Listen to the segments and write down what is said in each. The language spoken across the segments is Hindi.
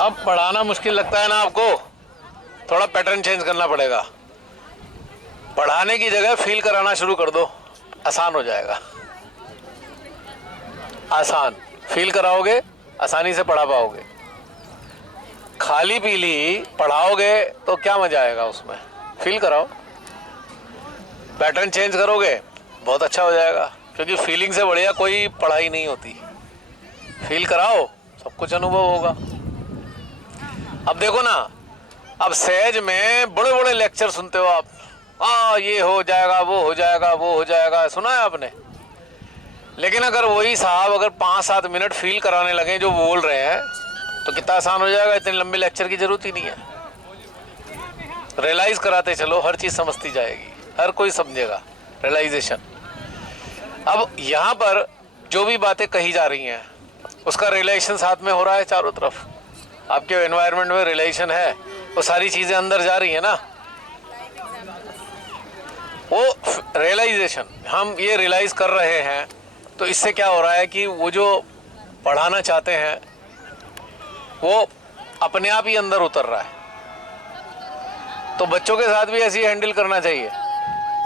अब पढ़ाना मुश्किल लगता है ना आपको, थोड़ा पैटर्न चेंज करना पड़ेगा। पढ़ाने की जगह फील कराना शुरू कर दो, आसान हो जाएगा। आसान फील कराओगे, आसानी से पढ़ा पाओगे। खाली पीली पढ़ाओगे तो क्या मजा आएगा उसमें। फील कराओ, पैटर्न चेंज करोगे, बहुत अच्छा हो जाएगा। क्योंकि फीलिंग से बढ़िया कोई पढ़ाई नहीं होती। फील कराओ, सब कुछ अनुभव होगा। अब देखो ना, अब सहज में बड़े बड़े लेक्चर सुनते हो आप, हाँ ये हो जाएगा, वो हो जाएगा, वो हो जाएगा, सुना है आपने। लेकिन अगर वही साहब अगर 5-7 मिनट फील कराने लगे जो बोल रहे हैं तो कितना आसान हो जाएगा। इतने लंबे लेक्चर की जरूरत ही नहीं है। रियलाइज कराते चलो, हर चीज समझती जाएगी, हर कोई समझेगा। रियलाइजेशन। अब यहाँ पर जो भी बातें कही जा रही हैं उसका रिलेशन साथ में हो रहा है चारों तरफ। आपके एनवायरनमेंट में रिलेशन है, वो सारी चीजें अंदर जा रही है ना। वो रियलाइजेशन, हम ये रियलाइज कर रहे हैं तो इससे क्या हो रहा है कि वो जो पढ़ाना चाहते हैं वो अपने आप ही अंदर उतर रहा है। तो बच्चों के साथ भी ऐसे ही हैंडल करना चाहिए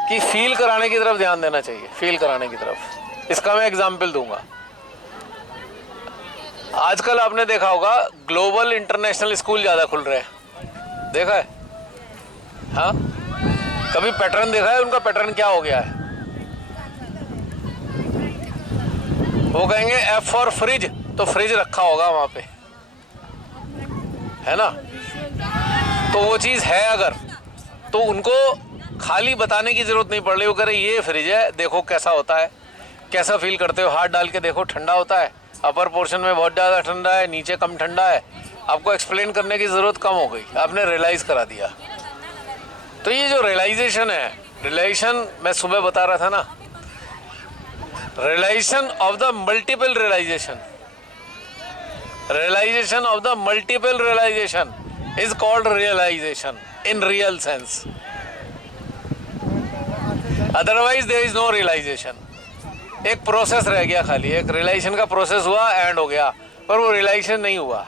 कि फील कराने की तरफ ध्यान देना चाहिए, फील कराने की तरफ। इसका मैं एग्जाम्पल दूंगा। आजकल आपने देखा होगा ग्लोबल इंटरनेशनल स्कूल ज्यादा खुल रहे हैं, देखा है? हाँ, कभी पैटर्न देखा है उनका? पैटर्न क्या हो गया है? वो कहेंगे एफ फॉर फ्रिज, तो फ्रिज रखा होगा वहां पे, है ना। तो वो चीज है अगर, तो उनको खाली बताने की जरूरत नहीं पड़ रही। वो कह रहे ये फ्रिज है, देखो कैसा होता है, कैसा फील करते हो, हाथ डाल के देखो, ठंडा होता है, अपर पोर्शन में बहुत ज़्यादा ठंडा है, नीचे कम ठंडा है। आपको एक्सप्लेन करने की ज़रूरत कम हो गई, आपने रियलाइज़ करा दिया। तो ये जो रियलाइजेशन है, रियलाइजेशन मैं सुबह बता रहा था ना, realisation of the multiple realisation, realisation of the multiple realisation is called realisation in real sense. Otherwise there is no realisation. एक प्रोसेस रह गया, खाली एक रियलाइजेशन का प्रोसेस हुआ, एंड हो गया, पर वो रियलाइजेशन नहीं हुआ।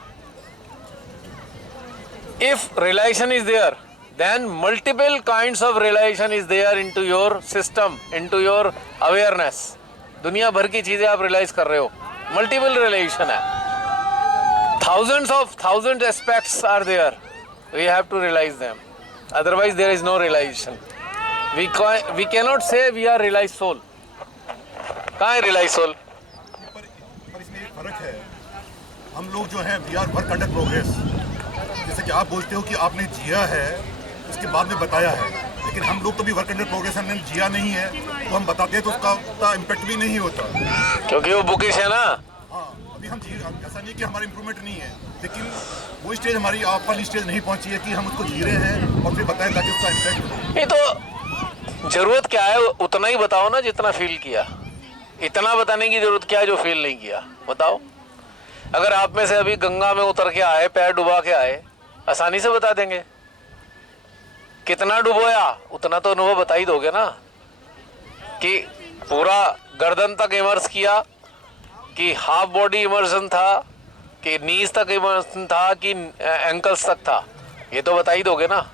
If realisation is there then multiple kinds of realization is there into your system, into your awareness। दुनिया भर की चीजें आप रियलाइज कर रहे हो, मल्टीपल रियलाइजेशन है। thousands aspects are there, we have to realize them, otherwise there is no realization। we cannot say we are realized soul। कहाँ है realized soul? पर इसमें एक फर्क है, हम लोग जो हैं we are work under progress। जैसे कि आप बोलते हो कि आपने जिया है, उसके बाद में बताया है, लेकिन हम लोग तो भी वर्क अंडर प्रोग्रेस, हमने जिया नहीं है, तो हम बताते हैं तो उसका उतना इम्पैक्ट भी नहीं होता, क्योंकि वो बुकिश है ना। हाँ, अभी हम जी, ऐसा नहीं कि हमारा इम्प्रूवमेंट नहीं है, लेकिन वो स्टेज हमारी आप वाली स्टेज नहीं पहुंची है कि हम उसको जी रहे हैं और फिर बताएं ताकि उसका इम्पैक्ट हो। ये तो जरूरत क्या है, उतना ही बताओ ना जितना फील किया। इतना बताने की जरूरत क्या है जो फील नहीं किया, बताओ। अगर आप में से अभी गंगा में उतर के आए, पैर डुबा के आए, आसानी से बता देंगे। कितना डुबोया उतना तो अनुभव बता ही दोगे ना, कि पूरा गर्दन तक इमर्स किया, कि हाफ बॉडी इमर्सन था, कि नीज तक इमर्सन था, कि एंकल्स तक था, ये तो बता ही दोगे ना।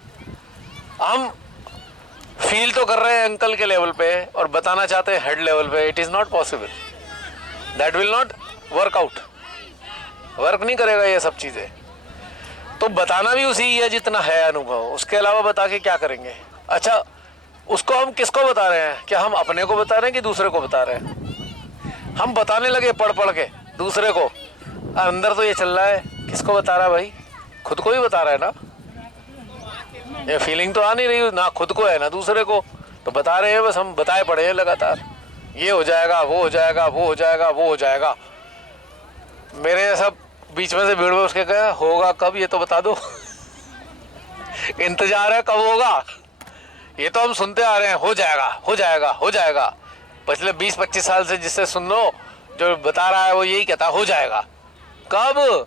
हम फील तो कर रहे हैं एंकल के लेवल पे और बताना चाहते हैं हेड लेवल पे। It is not possible, that will not work out, work नहीं करेगा ये सब चीजें। तो बताना भी उसी है जितना है अनुभव, उसके अलावा बता के क्या करेंगे। अच्छा, उसको हम किसको बता रहे हैं? क्या हम अपने को बता रहे हैं कि दूसरे को बता रहे हैं? हम बताने लगे पढ़ पढ़ के दूसरे को, अंदर तो ये चल रहा है, किसको बता रहा है भाई? खुद को ही बता रहा है ना। ये फीलिंग तो आ नहीं रही ना, खुद को है ना दूसरे को, तो बता रहे हैं बस, हम बताए पड़े हैं लगातार। ये हो जाएगा, वो हो जाएगा, वो हो जाएगा, वो हो जाएगा। मेरे सब बीच में से भीड़ में उसके कहा होगा कब, ये तो बता दो। इंतजार है कब होगा, ये तो हम सुनते आ रहे हैं, हो जाएगा, हो जाएगा, हो जाएगा। पिछले 20-25 साल से जिससे सुन लो, जो बता रहा है वो यही कहता है हो जाएगा। कब,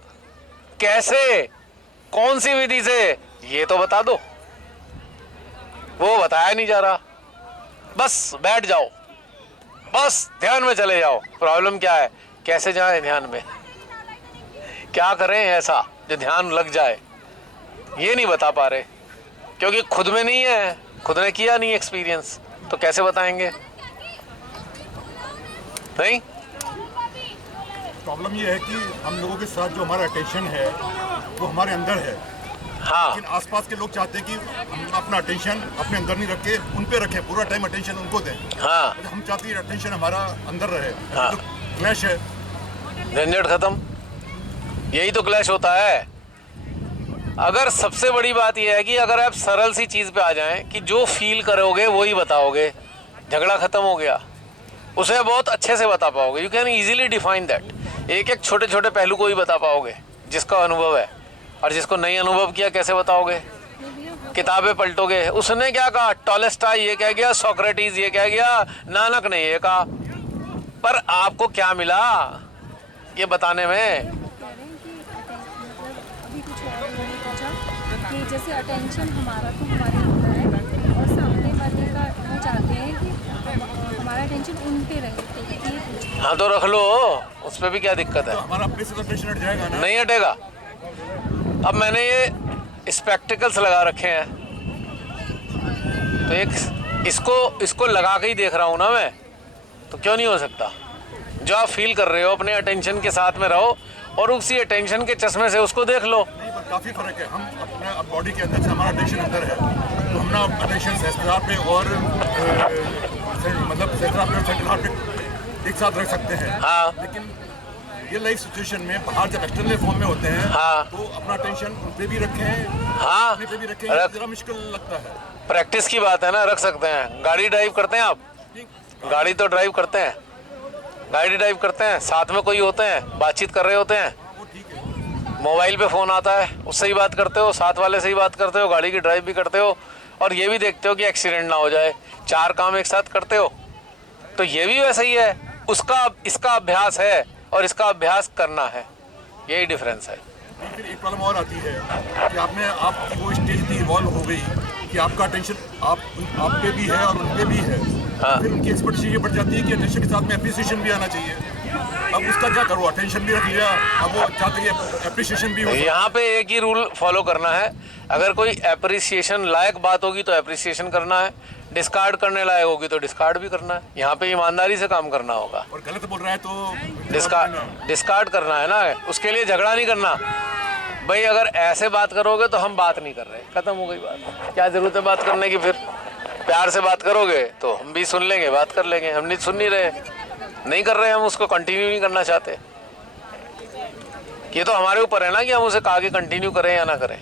कैसे, कौन सी विधि से, ये तो बता दो। वो बताया नहीं जा रहा, बस बैठ जाओ, बस ध्यान में चले जाओ। प्रॉब्लम क्या है, कैसे जाए ध्यान में, क्या करें ऐसा। जो ध्यान लग जाए, ये नहीं बता पा रहे क्योंकि खुद में नहीं है, खुद ने किया नहीं एक्सपीरियंस, तो कैसे बताएंगे? नहीं, प्रॉब्लम ये है कि हम लोगों के साथ जो हमारा अटेंशन है वो हमारे अंदर है, हाँ लेकिन आसपास के लोग चाहते हैं कि हम अपना अटेंशन अपने अंदर नहीं रखे, उन पे रखें, पूरा टाइम अटेंशन उनको दें। हाँ, हम चाहते हैं अटेंशन हमारा अंदर रहे। हाँ। तो क्लैश है। झंझट खत्म, यही तो क्लैश होता है। अगर सबसे बड़ी बात यह है कि अगर आप सरल सी चीज़ पे आ जाएं कि जो फील करोगे वही बताओगे, झगड़ा खत्म हो गया। उसे बहुत अच्छे से बता पाओगे, you can easily define that. एक एक छोटे छोटे पहलू को ही बता पाओगे जिसका अनुभव है, और जिसको नहीं अनुभव किया कैसे बताओगे? किताबें पलटोगे, उसने क्या कहा, टॉलेस्टाई ये कह गया, सोक्रेटिस ये कह गया, नानक ने ये कहा, पर आपको क्या मिला ये बताने में? कह रहे हैं कि मतलब अभी कुछ और उन्होंने पूछा कि जैसे अटेंशन हमारा तो हमारे अंदर है और सामने वाले का वो चाहते हैं कि हमारा अटेंशन उन पे रहे, तो ये पूछा। हाँ तो रख लो, उस पर भी क्या दिक्कत है? तो हमारा अपने से अटेंशन हट जाएगा ना। नहीं हटेगा। अब मैंने ये स्पेक्टिकल्स लगा रखे हैं, तो एक इसको लगा के ही देख रहा हूँ ना मैं, तो क्यों नहीं हो सकता? जो आप फील कर रहे हो अपने अटेंशन के साथ में रहो और उसी अटेंशन के चश्मे से उसको देख लो। नहीं, पर काफ़ी फर्क है। हम अपने बॉडी के अंदर से हमारा अटेंशन अंदर है, तो हम ना अटेंशन सहस्त्रार पे और मतलब सहस्त्रार पे और सेंट्रल हार्ट पे एक साथ रख सकते हैं। हाँ। लेकिन ये लाइफ सिचुएशन में बाहर जब एक्सटर्नल फॉर्म में होते हैं, हाँ। तो अपना अटेंशन उन पे भी रखें, हाँ, अपने पे भी रखें, रख- जरा मुश्किल लगता है। प्रैक्टिस की बात है ना, रख सकते हैं। गाड़ी ड्राइव करते हैं आप? गाड़ी तो ड्राइव करते हैं, गाड़ी ड्राइव करते हैं, साथ में कोई होते हैं, बातचीत कर रहे होते हैं। वो ठीक है। मोबाइल पे फ़ोन आता है, उससे ही बात करते हो, साथ वाले से ही बात करते हो, गाड़ी की ड्राइव भी करते हो, और ये भी देखते हो कि एक्सीडेंट ना हो जाए। 4 काम एक साथ करते हो, तो ये भी वैसा ही है। उसका इसका अभ्यास है और इसका अभ्यास करना है, यही डिफरेंस है। फिर एक प्रॉब्लम और आती है कि आपकी वो स्टेज भी इवॉल्व हो गई कि आपका अटेंशन आप पे भी है और उन पे भी है। हाँ। फिर उनकी एक्सपर्टीज ये बढ़ जाती है कि अटेंशन के साथ में एप्रिसिएशन भी आना चाहिए। अब उसका क्या करो, अटेंशन भी रख लिया, अब वो चाहते हैं एप्रिसिएशन भी हो। यहाँ पे एक ही रूल फॉलो करना है, अगर कोई एप्रिसिएशन लायक बात होगी तो एप्रिसिएशन करना है, डिस्कार्ड करने लायक होगी तो डिस्कार्ड भी करना है। यहाँ पे ईमानदारी से काम करना होगा। और गलत बोल रहा है तो डिस्कार्ड करना है ना, उसके लिए झगड़ा नहीं करना। भाई अगर ऐसे बात करोगे तो हम बात नहीं कर रहे, खत्म हो गई बात। क्या जरूरत है बात करने की? फिर प्यार से बात करोगे तो हम भी सुन लेंगे, बात कर लेंगे। हम नहीं सुन नहीं रहे, नहीं कर रहे, हम उसको कंटिन्यू नहीं करना चाहते। ये तो हमारे ऊपर है ना कि हम उसे आगे कंटिन्यू करें या ना करें।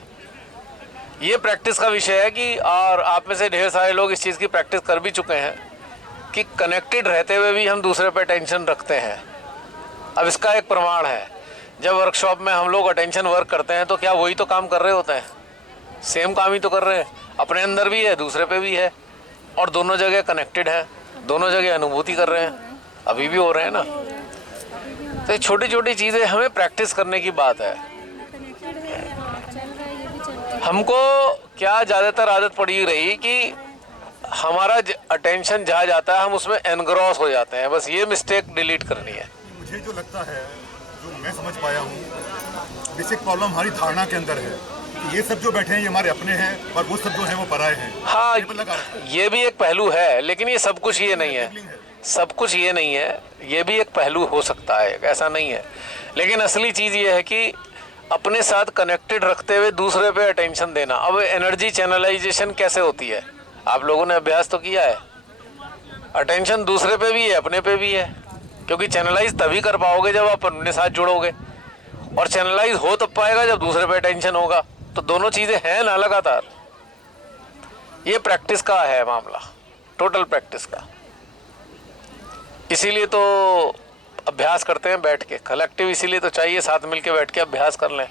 ये प्रैक्टिस का विषय है कि, और आप में से ढेर सारे लोग इस चीज़ की प्रैक्टिस कर भी चुके हैं कि कनेक्टेड रहते हुए भी हम दूसरे पे टेंशन रखते हैं। अब इसका एक प्रमाण है, जब वर्कशॉप में हम लोग अटेंशन वर्क करते हैं तो क्या वही तो काम कर रहे होते हैं? सेम काम ही तो कर रहे हैं, अपने अंदर भी है, दूसरे पे भी है, और दोनों जगह कनेक्टेड हैं, दोनों जगह अनुभूति कर रहे हैं, अभी भी हो रहे हैं ना। तो छोटी छोटी चीज़ें हमें प्रैक्टिस करने की बात है। कनेक्टेड है, चल रहा है, ये भी चल रहा है। हमको क्या ज़्यादातर आदत पड़ी रही कि हमारा अटेंशन जहाँ जाता है हम उसमें एनग्रॉस हो जाते हैं, बस ये मिस्टेक डिलीट करनी है। मुझे जो लगता है, जो मैं समझ पाया हूँ, बेसिक प्रॉब्लम हमारी धारणा के अंदर है कि ये सब जो बैठे हैं ये हमारे अपने हैं और वो सब जो हैं वो पराए हैं। हाँ, लेबल लगा रखा है। ये भी एक पहलू है, लेकिन ये सब कुछ ये नहीं है, लेबलिंग है। सब कुछ ये नहीं है, ये भी एक पहलू हो सकता है, ऐसा नहीं है। लेकिन असली चीज़ ये है कि अपने साथ कनेक्टेड रखते हुए दूसरे पे अटेंशन देना। अब एनर्जी चैनलाइजेशन कैसे होती है, आप लोगों ने अभ्यास तो किया है। अटेंशन दूसरे पे भी है, अपने पे भी है, क्योंकि चैनलाइज तभी कर पाओगे जब आप अपने साथ जुड़ोगे, और चैनलाइज हो तब पाएगा जब दूसरे पे अटेंशन होगा। तो दोनों चीज़ें हैं ना लगातार। ये प्रैक्टिस का है मामला, टोटल प्रैक्टिस का। इसीलिए तो अभ्यास करते हैं बैठ के, कलेक्टिव इसीलिए तो चाहिए, साथ मिलके बैठ के अभ्यास कर लें।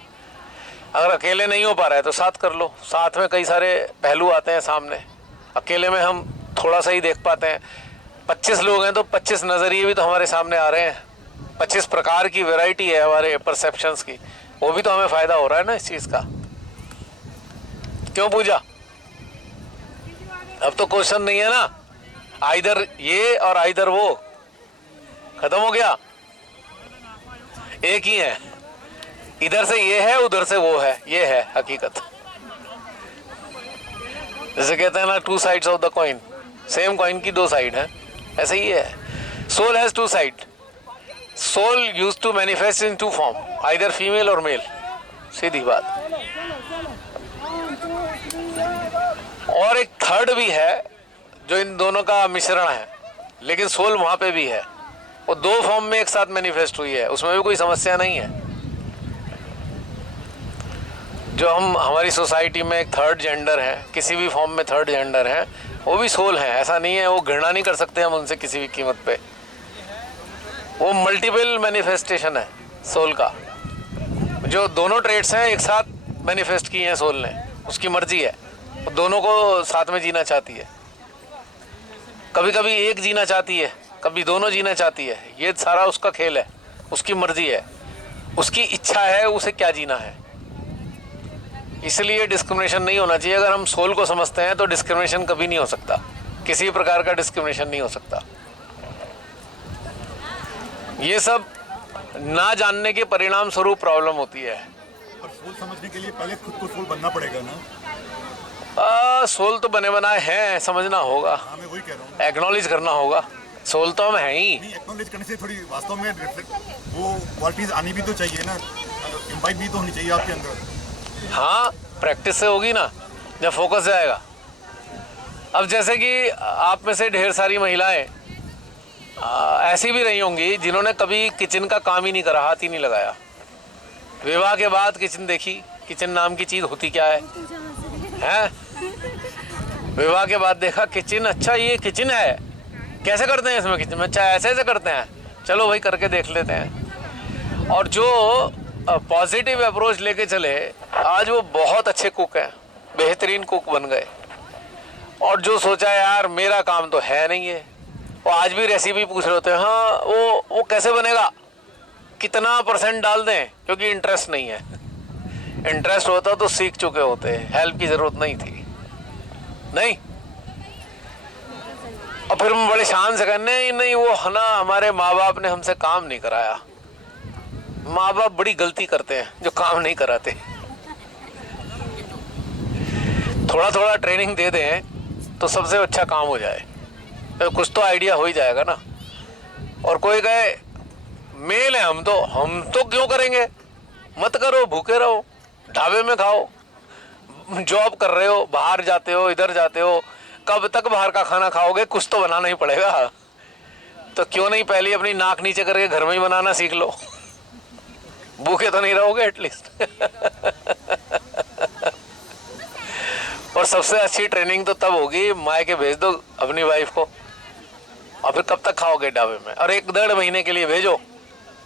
अगर अकेले नहीं हो पा रहा है तो साथ कर लो, साथ में कई सारे पहलू आते हैं सामने। अकेले में हम थोड़ा सा ही देख पाते हैं, 25 लोग हैं तो 25 नज़रिए भी तो हमारे सामने आ रहे हैं, 25 प्रकार की वैरायटी है हमारे परसेप्शंस की, वो भी तो हमें फ़ायदा हो रहा है ना इस चीज़ का। क्यों पूजा? अब तो क्वेश्चन नहीं है ना, आइदर ये और आइदर वो, खत्म हो गया, एक ही है। इधर से ये है, उधर से वो है, ये है हकीकत। जैसे कहते हैं ना, 2 sides of the coin, same coin की 2 साइड है, ऐसे ही है। Soul has 2 side. Soul use to manifest in 2 form, either female और मेल, सीधी बात। और एक थर्ड भी है जो इन दोनों का मिश्रण है, लेकिन सोल वहां पे भी है, वो 2 फॉर्म में एक साथ मैनिफेस्ट हुई है, उसमें भी कोई समस्या नहीं है। जो हमारी सोसाइटी में एक थर्ड जेंडर है, किसी भी फॉर्म में थर्ड जेंडर है, वो भी सोल है, ऐसा नहीं है, वो घृणा नहीं कर सकते हम उनसे किसी भी कीमत पे। वो मल्टीपल मैनिफेस्टेशन है सोल का, जो दोनों ट्रेड्स हैं एक साथ मैनिफेस्ट किए हैं सोल ने, उसकी मर्जी है, वो दोनों को साथ में जीना चाहती है। कभी कभी एक जीना चाहती है, कभी दोनों जीना चाहती है, ये सारा उसका खेल है, उसकी मर्जी है, उसकी इच्छा है उसे क्या जीना है। इसलिए डिस्क्रिमिनेशन नहीं होना चाहिए। अगर हम सोल को समझते हैं तो डिस्क्रिमिनेशन कभी नहीं हो सकता, किसी प्रकार का डिस्क्रिमिनेशन नहीं हो सकता। ये सब ना जानने के परिणाम स्वरूप प्रॉब्लम होती है। और सोल समझने के लिए पहले खुद को सोल बनना पड़ेगा ना। सोल तो बने बनाए हैं, समझना होगा, हाँ, मैं वही कह रहा हूँ। एक्नॉलेज करना होगा। सोल तो हम है ही नहीं, एक्नॉलेज करने से थोड़ी वास्तव में वो क्वालिटीज आनी भी तो चाहिए ना, इम्बाइब भी तो होनी चाहिए आपके अंदर। हाँ, प्रैक्टिस से होगी ना, जब फोकस जाएगा। अब जैसे कि आप में से ढेर सारी महिलाएं ऐसी भी रही होंगी जिन्होंने कभी किचन का काम ही नहीं करा, हाथ ही नहीं लगाया। विवाह के बाद किचन देखी, किचन नाम की चीज़ होती क्या है? विवाह के बाद देखा किचन, अच्छा ये किचन है, कैसे करते हैं इसमें किचन में? अच्छा ऐसे ऐसे करते हैं, चलो भाई करके देख लेते हैं। और जो पॉजिटिव अप्रोच लेके चले, आज वो बहुत अच्छे कुक हैं, बेहतरीन कुक बन गए। और जो सोचा यार मेरा काम तो है नहीं है, वो आज भी रेसिपी पूछ रहे होते हैं, हाँ वो कैसे बनेगा, कितना % डाल दें, क्योंकि इंटरेस्ट नहीं है। इंटरेस्ट होता तो सीख चुके होते, हेल्प की जरूरत नहीं थी। नहीं, और फिर हम बड़े शान से कहने नहीं वो है ना, हमारे माँ बाप ने हमसे काम नहीं कराया। माँ बाप बड़ी गलती करते हैं जो काम नहीं कराते। थोड़ा थोड़ा ट्रेनिंग दे दें तो सबसे अच्छा काम हो जाए, तो कुछ तो आइडिया हो ही जाएगा ना। और कोई कहे मेल है हम तो क्यों करेंगे, मत करो, भूखे रहो, ढाबे में खाओ, जॉब कर रहे हो, बाहर जाते हो, इधर जाते हो, कब तक बाहर का खाना खाओगे, कुछ तो बनाना ही पड़ेगा। तो क्यों नहीं पहले अपनी नाक नीचे करके घर में ही बनाना सीख लो, भूखे तो नहीं रहोगे एटलीस्ट। और सबसे अच्छी ट्रेनिंग तो तब होगी, मायके भेज दो अपनी वाइफ को, और फिर कब तक खाओगे ढाबे में? और 1-1.5 महीने के लिए भेजो,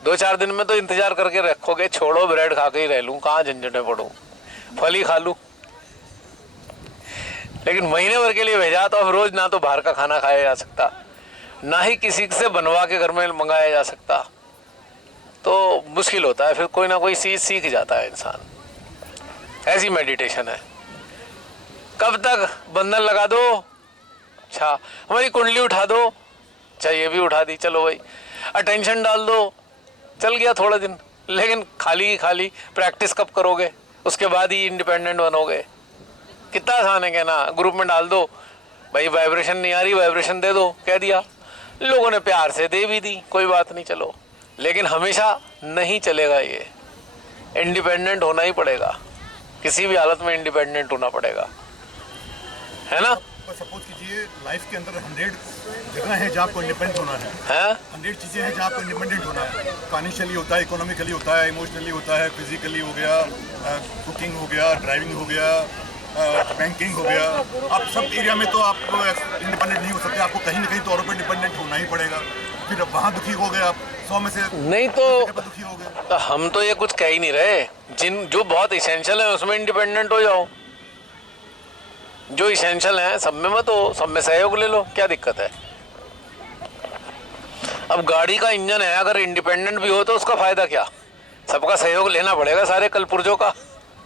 2-4 दिन में तो इंतजार करके रखोगे, छोड़ो ब्रेड खा के ही रह लूं, कहाँ झंझट में पड़ूं, फल ही खा लूं। लेकिन महीने भर के लिए भेजा तो अब रोज ना तो बाहर का खाना खाया जा सकता, ना ही किसी से बनवा के घर में मंगाया जा सकता, तो मुश्किल होता है। फिर कोई ना कोई चीज सीख जाता है इंसान। ऐसी मेडिटेशन है। कब तक बंधन लगा दो, अच्छा हमारी कुंडली उठा दो, अच्छा ये भी उठा दी, चलो भाई अटेंशन डाल दो, चल गया थोड़ा दिन। लेकिन खाली खाली प्रैक्टिस कब करोगे? उसके बाद ही इंडिपेंडेंट बनोगे। कितना आसान है कहना, ग्रुप में डाल दो भाई, वाइब्रेशन नहीं आ रही, वाइब्रेशन दे दो, कह दिया, लोगों ने प्यार से दे भी दी, कोई बात नहीं, चलो। लेकिन हमेशा नहीं चलेगा ये, इंडिपेंडेंट होना ही पड़ेगा, किसी भी हालत में इंडिपेंडेंट होना पड़ेगा, है ना। सपोज कीजिए लाइफ के अंदर 100 जगह है जहाँ आपको इंडिपेंडेंट होना है, 100 चीज़ें हैं जहाँ आपको इंडिपेंडेंट होना है। फाइनेंशियली होता है, इकोनॉमिकली होता है, इमोशनली होता है, फिजिकली हो गया, कुकिंग हो गया, ड्राइविंग हो गया, बैंकिंग हो गया। आप सब एरिया में तो आप इंडिपेंडेंट नहीं हो सकते, आपको कहीं ना कहीं तौर पर डिपेंडेंट होना ही पड़ेगा। फिर वहाँ दुखी हो गए आप, 100 में से नहीं तो दुखी हो गए। हम तो ये कुछ कह ही नहीं रहे, जो बहुत इसेंशियल है उसमें इंडिपेंडेंट हो जाओ, जो इसेंशियल है सब में मत हो, सब में सहयोग ले लो, क्या दिक्कत है। अब गाड़ी का इंजन है, अगर इंडिपेंडेंट भी हो तो उसका फायदा क्या? सबका सहयोग लेना पड़ेगा, सारे कलपुर्जों का,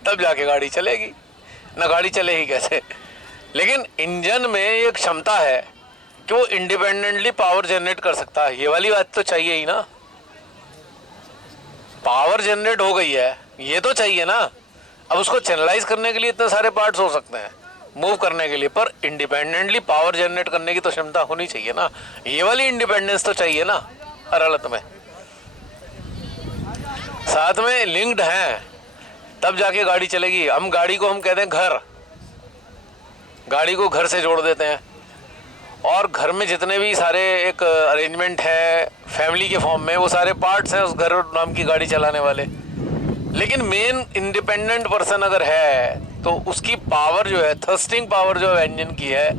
तब जाके गाड़ी चलेगी, ना गाड़ी चलेगी कैसे। लेकिन इंजन में एक क्षमता है कि वो इंडिपेंडेंटली पावर जनरेट कर सकता है, ये वाली बात तो चाहिए ही ना। पावर जनरेट हो गई है, ये तो चाहिए ना। अब उसको चैनलाइज करने के लिए इतने सारे पार्ट्स हो सकते हैं मूव करने के लिए, पर इंडिपेंडेंटली पावर जनरेट करने की तो क्षमता होनी चाहिए ना। ये वाली इंडिपेंडेंस तो चाहिए ना हर हालत में। साथ में लिंक्ड हैं तब जाके गाड़ी चलेगी। हम गाड़ी को हम कहते हैं घर, गाड़ी को घर से जोड़ देते हैं, और घर में जितने भी सारे एक अरेंजमेंट है फैमिली के फॉर्म में, वो सारे पार्ट्स हैं उस घर नाम की गाड़ी चलाने वाले। लेकिन मेन इंडिपेंडेंट पर्सन अगर है तो उसकी पावर जो है, थर्स्टिंग पावर जो है इंजन की है,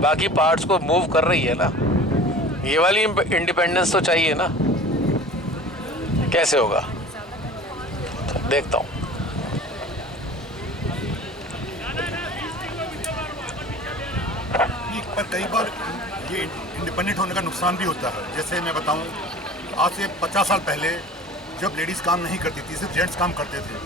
बाकी पार्ट्स को मूव कर रही है ना। ये वाली इंडिपेंडेंस तो चाहिए ना। कैसे होगा देखता हूँ। पर कई बार ये इंडिपेंडेंट होने का नुकसान भी होता है। जैसे मैं बताऊं, आज से 50 साल पहले जब लेडीज़ काम नहीं करती थी, सिर्फ जेंट्स काम करते थे,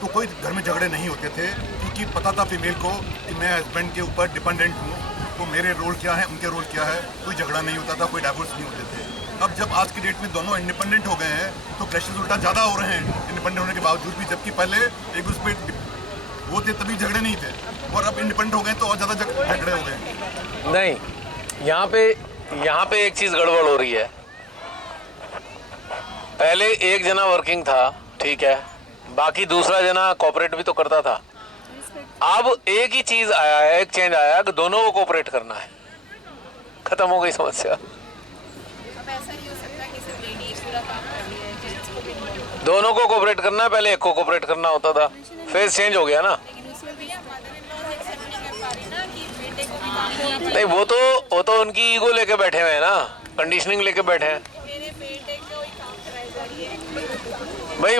तो कोई घर में झगड़े नहीं होते थे, क्योंकि पता था फीमेल को कि मैं हस्बैंड के ऊपर डिपेंडेंट हूँ, तो मेरे रोल क्या है, उनके रोल क्या है। कोई झगड़ा नहीं होता था, कोई डाइवोर्स नहीं होते थे। अब जब आज की डेट में दोनों इंडिपेंडेंट हो गए हैं तो क्लैशेस उल्टा ज़्यादा हो रहे हैं इंडिपेंडेंट होने के बावजूद भी, जबकि पहले एक दूसरे पे वो थे तभी झगड़े नहीं थे, और अब इंडिपेंडेंट हो गए तो और ज़्यादा झगड़े हो गए। नहीं, यहाँ पे एक चीज गड़बड़ हो रही है। पहले एक जना वर्किंग था, ठीक है, बाकी दूसरा जना कोऑपरेट भी तो करता था। अब एक ही चीज आया है, एक चेंज आया कि दोनों को कोऑपरेट करना है। खत्म हो गई समस्या। अब ऐसा नहीं हो सकता कि सिर्फ लेडी पूरा काम कर रही है, जेंट्स को भी involve। दोनों को कोऑपरेट करना है, पहले एक को कोऑपरेट करना होता था, फेज चेंज हो गया ना। लेकिन उसमें भी मदर इन लॉ एक्सेप्ट नहीं कर पा रही ना कि बेटे को भी काम करना चाहिए। नहीं, वो तो उनकी ईगो लेके बैठे हुए हैं ना, कंडीशनिंग लेके बैठे हैं। मेरे बेटे को ही काम कराई जा रही है। भाई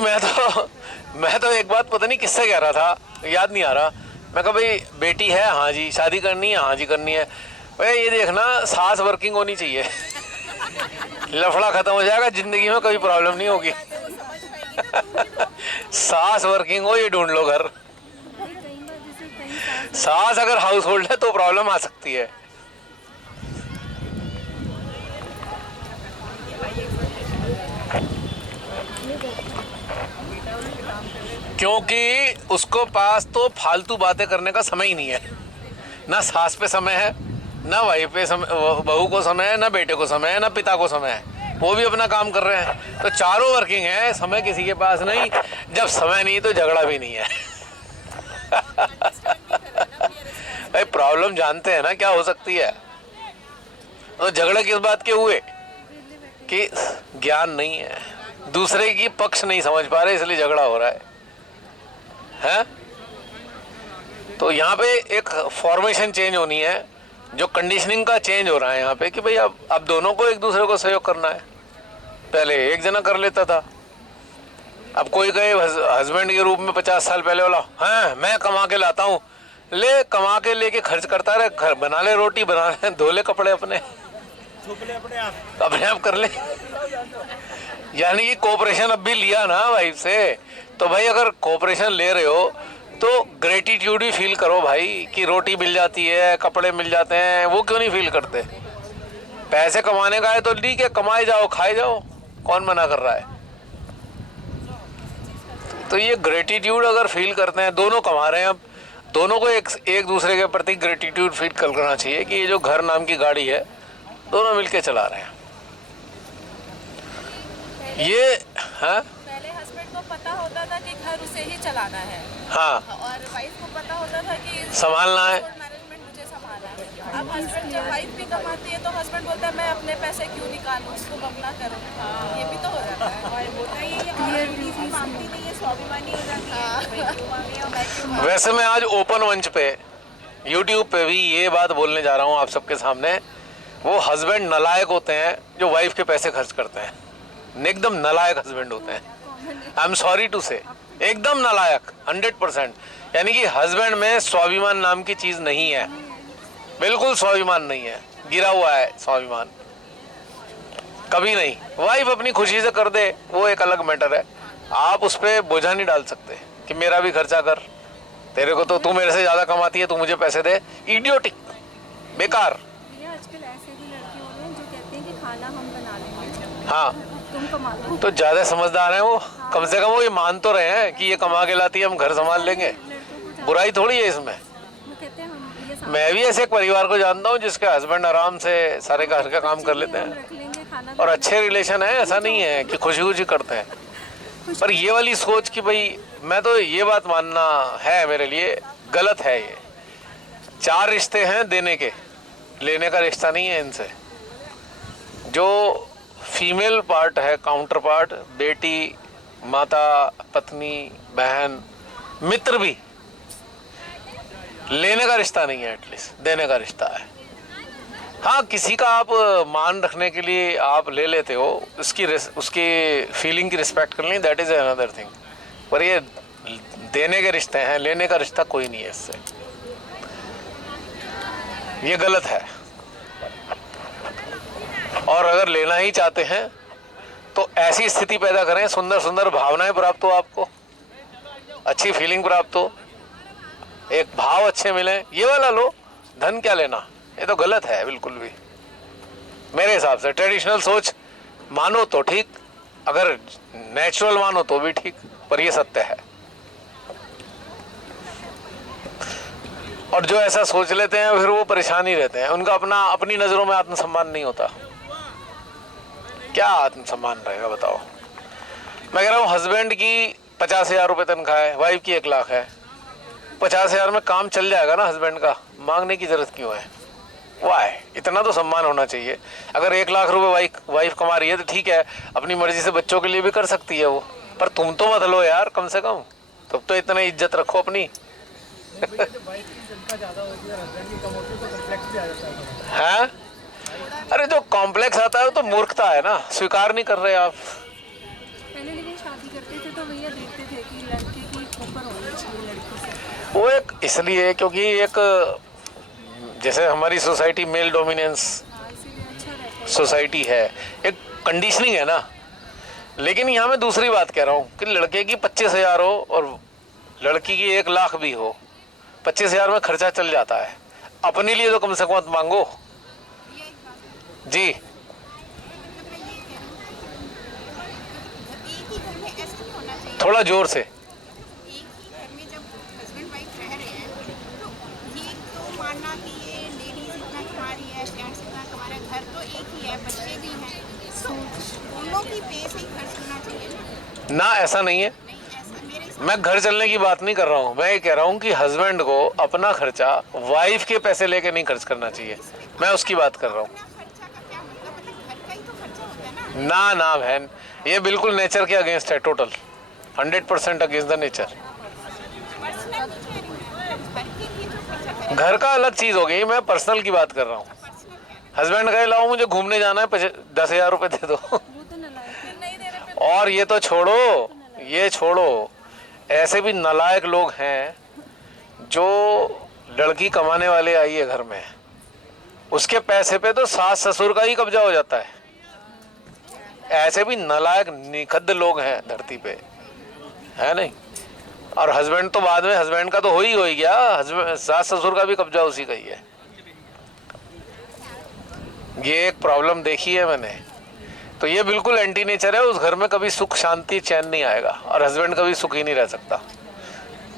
मैं तो एक बात पता नहीं किससे कह रहा था, याद नहीं आ रहा। मैं कहा भाई बेटी है, हाँ जी, शादी करनी है, हाँ जी करनी है। भाई ये देखना, सास वर्किंग होनी चाहिए, लफड़ा खत्म हो जाएगा, जिंदगी में कोई प्रॉब्लम नहीं होगी। सास वर्किंग हो, ये ढूंढ लो घर। कई बार जैसे कई साल सास अगर हाउस होल्ड है तो प्रॉब्लम आ सकती है। क्योंकि उसको पास तो फालतू बातें करने का समय ही नहीं है। ना सास पे समय है, ना वाइफ पे समय, बहू को समय है, ना बेटे को समय है, ना पिता को समय है। वो भी अपना काम कर रहे हैं, तो चारों वर्किंग है, समय किसी के पास नहीं। जब समय नहीं तो झगड़ा भी नहीं है। भाई प्रॉब्लम जानते हैं ना क्या हो सकती है। तो झगड़े किस बात के हुए कि ज्ञान नहीं है, दूसरे की पक्ष नहीं समझ पा रहे, इसलिए झगड़ा हो रहा है? तो यहाँ पे एक फॉर्मेशन चेंज होनी है, जो कंडीशनिंग का चेंज हो रहा है यहाँ पे कि भाई अब दोनों को एक दूसरे को सहयोग करना है। पहले एक जना कर लेता था, अब कोई कहे हस्बैंड के रूप में 50 साल पहले वाला, हाँ मैं कमा के लाता हूँ, ले कमा के लेके खर्च करता रहे, घर बना ले, रोटी बना ले, धो ले कपड़े अपने आप कर ले। यानी कि कोऑपरेशन अब भी लिया ना वाइफ से, तो भाई अगर कोऑपरेशन ले रहे हो तो ग्रेटिट्यूड भी फील करो भाई, कि रोटी मिल जाती है, कपड़े मिल जाते हैं, वो क्यों नहीं फील करते? पैसे कमाने का है तो ठीक है, कमाए जाओ, खाए जाओ, कौन मना कर रहा है? तो ये ग्रेटिट्यूड अगर फील करते हैं, दोनों कमा रहे हैं, अब दोनों को एक दूसरे के प्रति ग्रेटिट्यूड फील करना चाहिए कि ये जो घर नाम की गाड़ी है दोनों मिलके चला रहे हैं। ये हाँ पहले हस्बैंड को पता होता था कि घर उसे ही चलाना है, हाँ, और वाइफ को पता होता था कि संभालना है। मैनेजमेंट मुझे संभालना है। अब हस्बैंड जब वाइफ भी कमाती है तो हस्बैंड बोलता है मैं अपने पैसे क्यों निकालूं, तुम अपना करो। ये भी तो हो जाता है, और होता ही है, मांगती नहीं है, स्वाभिमानी हो जाती है, भाई क्यों मांगे और मैं क्यों मांगूं। वैसे मैं आज ओपन मंच पे यूट्यूब पे भी ये बात बोलने जा रहा हूँ आप सबके सामने। वो हस्बैंड नालायक होते हैं जो वाइफ के पैसे खर्च करते हैं, एकदम नालायक हस्बैंड होते हैं। आई एम सॉरी टू से, एकदम नालायक 100%। यानी कि हस्बैंड में स्वाभिमान नाम की चीज नहीं है, बिल्कुल स्वाभिमान नहीं है, गिरा हुआ है स्वाभिमान, कभी नहीं। वाइफ अपनी खुशी से कर दे वो एक अलग मैटर है, आप उस पर बोझा नहीं डाल सकते कि मेरा भी खर्चा कर, तेरे को तो, तू मेरे से ज्यादा कमाती है, तू मुझे पैसे दे। इडियोटिक, बेकार। ये आजकल ऐसे भी लड़के हो रहे हैं जो कहते हैं कि खाना हम बना लेंगे, हाँ, तुम कमा लो। तो ज़्यादा समझदार हैं वो, कम से कम वो ये मान तो रहे हैं कि ये कमा के लाती है, हम घर संभाल लेंगे। बुराई थोड़ी है इसमें। वो कहते हैं हम ये साथ मैं भी ऐसे एक परिवार को जानता हूँ जिसके हस्बैंड आराम से सारे घर का काम कर लेते हम हैं रख लेंगे खाना और अच्छे रिलेशन है, ऐसा नहीं है कि खुशी खुशी करते हैं। पर ये वाली सोच कि भाई, मैं तो ये बात मानना है मेरे लिए गलत है। ये 4 रिश्ते हैं देने के, लेने का रिश्ता नहीं है इनसे। जो फीमेल पार्ट है, काउंटर पार्ट, बेटी, माता, पत्नी, बहन, मित्र भी, लेने का रिश्ता नहीं है, एटलीस्ट देने का रिश्ता है। हाँ, किसी का आप मान रखने के लिए आप ले लेते हो, उसकी फीलिंग की रिस्पेक्ट कर लें, दैट इज अनदर थिंग। पर ये देने के रिश्ते हैं, लेने का रिश्ता कोई नहीं है इससे। ये गलत है। और अगर लेना ही चाहते हैं तो ऐसी स्थिति पैदा करें, सुंदर सुंदर भावनाएं प्राप्त हो, आपको अच्छी फीलिंग प्राप्त हो, एक भाव अच्छे मिले, ये वाला लो। धन क्या लेना, ये तो गलत है बिल्कुल भी मेरे हिसाब से। ट्रेडिशनल सोच मानो तो ठीक, अगर नेचुरल मानो तो भी ठीक, पर ये सत्य है। और जो ऐसा सोच लेते हैं फिर वो परेशान ही रहते हैं। उनका अपनी नजरों में आत्मसम्मान नहीं होता। क्या आत्मसम्मान रहेगा बताओ। मैं कह रहा हूँ, हस्बैंड की 50,000 रुपये तनख्वाह है, वाइफ की 1 लाख है। 50,000 में काम चल जाएगा ना हस्बैंड का, मांगने की जरूरत क्यों है? वाह, इतना तो सम्मान होना चाहिए। अगर 1 लाख रुपए वाइफ कमा रही है तो ठीक है, अपनी मर्जी से बच्चों के लिए भी कर सकती है वो, पर तुम तो मत लो यार, कम से कम तुम तो इतनी इज्जत रखो अपनी। है? अरे जो कॉम्प्लेक्स आता है तो मूर्खता है ना, स्वीकार नहीं कर रहे आप। पहले लेकिन शादी करते थे तो भैया देखते थे कि लड़के की ऊपर होनी चाहिए लड़की से। वो एक इसलिए क्योंकि एक जैसे हमारी सोसाइटी मेल डोमिनेंस इसीलिए अच्छा रहता है। सोसाइटी है, एक कंडीशनिंग है ना। लेकिन यहाँ मैं दूसरी बात कह रहा हूँ कि लड़के की 25,000 हो और लड़की की 1 लाख भी हो, 25,000 में खर्चा चल जाता है। अपने लिए तो कम से कम मत मांगो जी। थोड़ा जोर से। एक ही घर में जब हस्बैंड वाइफ रह रहे हैं तो ये तो मानना कि ये लेडीज इतना कमा रही है, जेंट्स इतना कमा रहा है, घर तो एक ही है, बच्चे भी हैं, तो दोनों की पे से ही खर्च होना चाहिए ना, ऐसा नहीं है। नहीं ऐसा मेरे मैं घर चलने की बात नहीं कर रहा हूँ, मैं ये कह रहा हूँ कि हस्बैंड को अपना खर्चा वाइफ के पैसे लेके नहीं खर्च करना चाहिए, मैं उसकी बात कर रहा हूँ। खर्चा का क्या मतलब घर का ही तो खर्चा होता है ना। ना बहन, ये बिल्कुल नेचर के अगेंस्ट है, total 100% against the nature. Personal नहीं कह रही मैं, घर के लिए जो खर्चा करें घर का अलग चीज हो गई, मैं पर्सनल की बात कर रहा हूँ। पर्सनल कह रही हस्बैंड कहे लाओ मुझे घूमने जाना है, 10,000 रुपये दे दो। वो तो नलायक है। नहीं दे रहे पे और ये तो छोड़ो, ये छोड़ो, ऐसे भी नालायक लोग हैं जो लड़की कमाने वाले आई है घर में, उसके पैसे पे तो सास ससुर का ही कब्जा हो जाता है। ऐसे भी नालायक निखद्द लोग हैं धरती पे, है नहीं? और हस्बैंड तो बाद में, हस्बैंड का तो हो ही गया, हस्बैंड सास ससुर का भी कब्जा उसी का ही है। ये एक प्रॉब्लम देखी है मैंने। तो ये बिल्कुल एंटी नेचर है। उस घर में कभी सुख शांति चैन नहीं आएगा और हस्बैंड कभी सुखी नहीं रह सकता।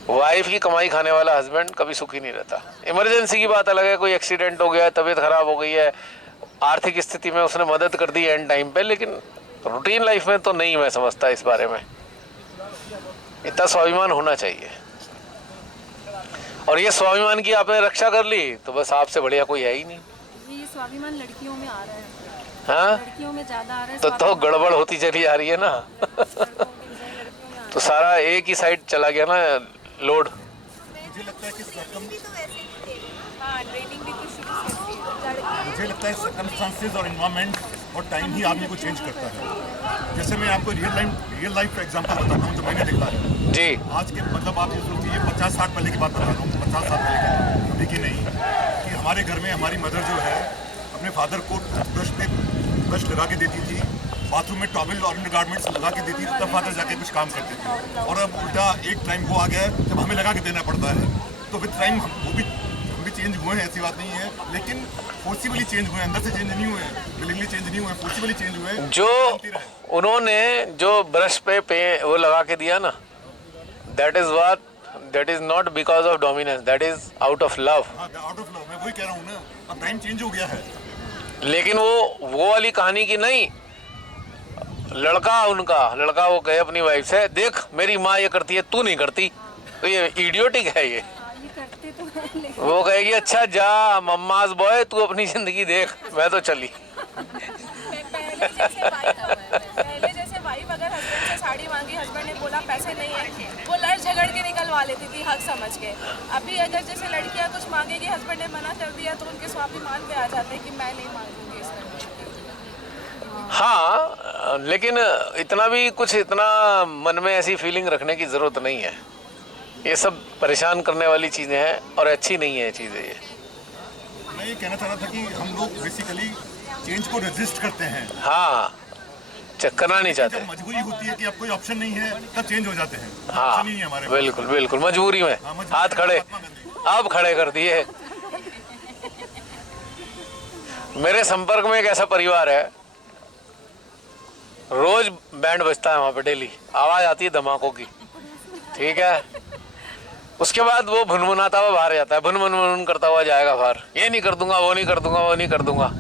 वाइफ की कमाई खाने वाला हस्बैंड कभी सुखी नहीं रहता। इमरजेंसी की बात अलग है, कोई एक्सीडेंट हो गया है, तबीयत खराब हो गई है, आर्थिक स्थिति में उसने मदद कर दी एंड टाइम पे, लेकिन रूटीन लाइफ में तो नहीं। मैं समझता इस बारे में इतना स्वाभिमान होना चाहिए। और ये स्वाभिमान की आपने रक्षा कर ली तो बस आपसे बढ़िया कोई है ही नहीं। ये स्वाभिमान लड़कियों में आ रहा है, हाँ, लड़कियों में ज्यादा आ रहा है तो स्वाभिमान। गड़बड़ होती चली आ रही है ना। लड़कों के बजाय लड़कियों में आ तो सारा एक ही साइड चला गया ना लोड। मुझे लगता है कि हाँ ट्रेनिंग भी तो शुरू से थी। मुझे लगता है सर्कमस्टांसेस और इन्वायरमेंट और टाइम ही आदमी को चेंज करता है। जैसे मैं आपको रियल लाइफ का एग्जांपल बताता हूँ जो मैंने देखा है जी, आज के, मतलब आप ये सोचिए 50-60 पहले की बात बता रहा हूँ, 50 साल पहले की, अभी की नहीं, कि हमारे घर में हमारी मदर जो है अपने फादर को ब्रश लगा के देती थी, बाथरूम में टॉवल और अंडरगारमेंट्स लगा के देती थी, तब फादर जाके कुछ काम करते थे। और अब उल्टा एक टाइम वो आ गया है जब हमें लगा के देना पड़ता है, तो विद टाइम हम भी चेंज हुए हैं, ऐसी बात नहीं है, लेकिन फोर्सिबली चेंज हुए हैं, अंदर से चेंज नहीं हुए हैं, विलिंगली चेंज नहीं हुए, फोर्सिबली चेंज हुए हैं। जो उन्होंने जो ब्रश पे वो लगा के दिया ना, that is not because of dominance, that is out of love. Out of love, मैं वही कह रहा हूँ ना, अब टाइम चेंज हो गया है। लेकिन वो वाली कहानी की नहीं, लड़का वो कहे अपनी वाइफ से, देख मेरी माँ ये करती है तू नहीं करती, तो ये इडियोटिक है ये। ये करते तो हैं लेकिन वो कहेगी अच्छा जा मम्माज बॉय तू अपनी जिंदगी देख, मैं तो चली। पहले जैसे वाइफ अगर हस्बैंड से साड़ी मांगी, हस्बैंड ने बोला पैसे नहीं है, वो लड़ झगड़ के निकलवा लेती थी हक समझ के। अभी अगर जैसे लड़कियां कुछ मांगेगी, हस्बैंड ने मना कर दिया, तो उनके स्वाभिमान पे आ जाते हैं कि मैं नहीं मांगूंगी इस तरह। हाँ, लेकिन इतना मन में ऐसी फीलिंग रखने की जरूरत नहीं है। ये सब परेशान करने वाली चीजें हैं और अच्छी नहीं है चीजें ये। मैं ये कहना चाह रहा था कि हम लोग बेसिकली चेंज को रेजिस्ट करते हैं। हाँ, करना नहीं चाहते। जब मजबूरी होती है कि अब कोई ऑप्शन नहीं है, तब चेंज हो जाते हैं। हाँ, ऑप्शन ही नहीं है हमारे पास। बिल्कुल बिल्कुल, मजबूरी में हाँ, मजबूरी हाथ में खड़े, महात्मा गांधी। अब खड़े कर दिए। मेरे संपर्क में एक ऐसा परिवार है, रोज बैंड बजता है वहां पे, डेली आवाज आती है धमाकों की, ठीक है। उसके बाद वो भुनभुनाता हुआ बाहर जाता है, भुन करता हुआ जाएगा बाहर, ये नहीं कर दूंगा, वो नहीं कर दूंगा, वो नहीं कर दूंगा।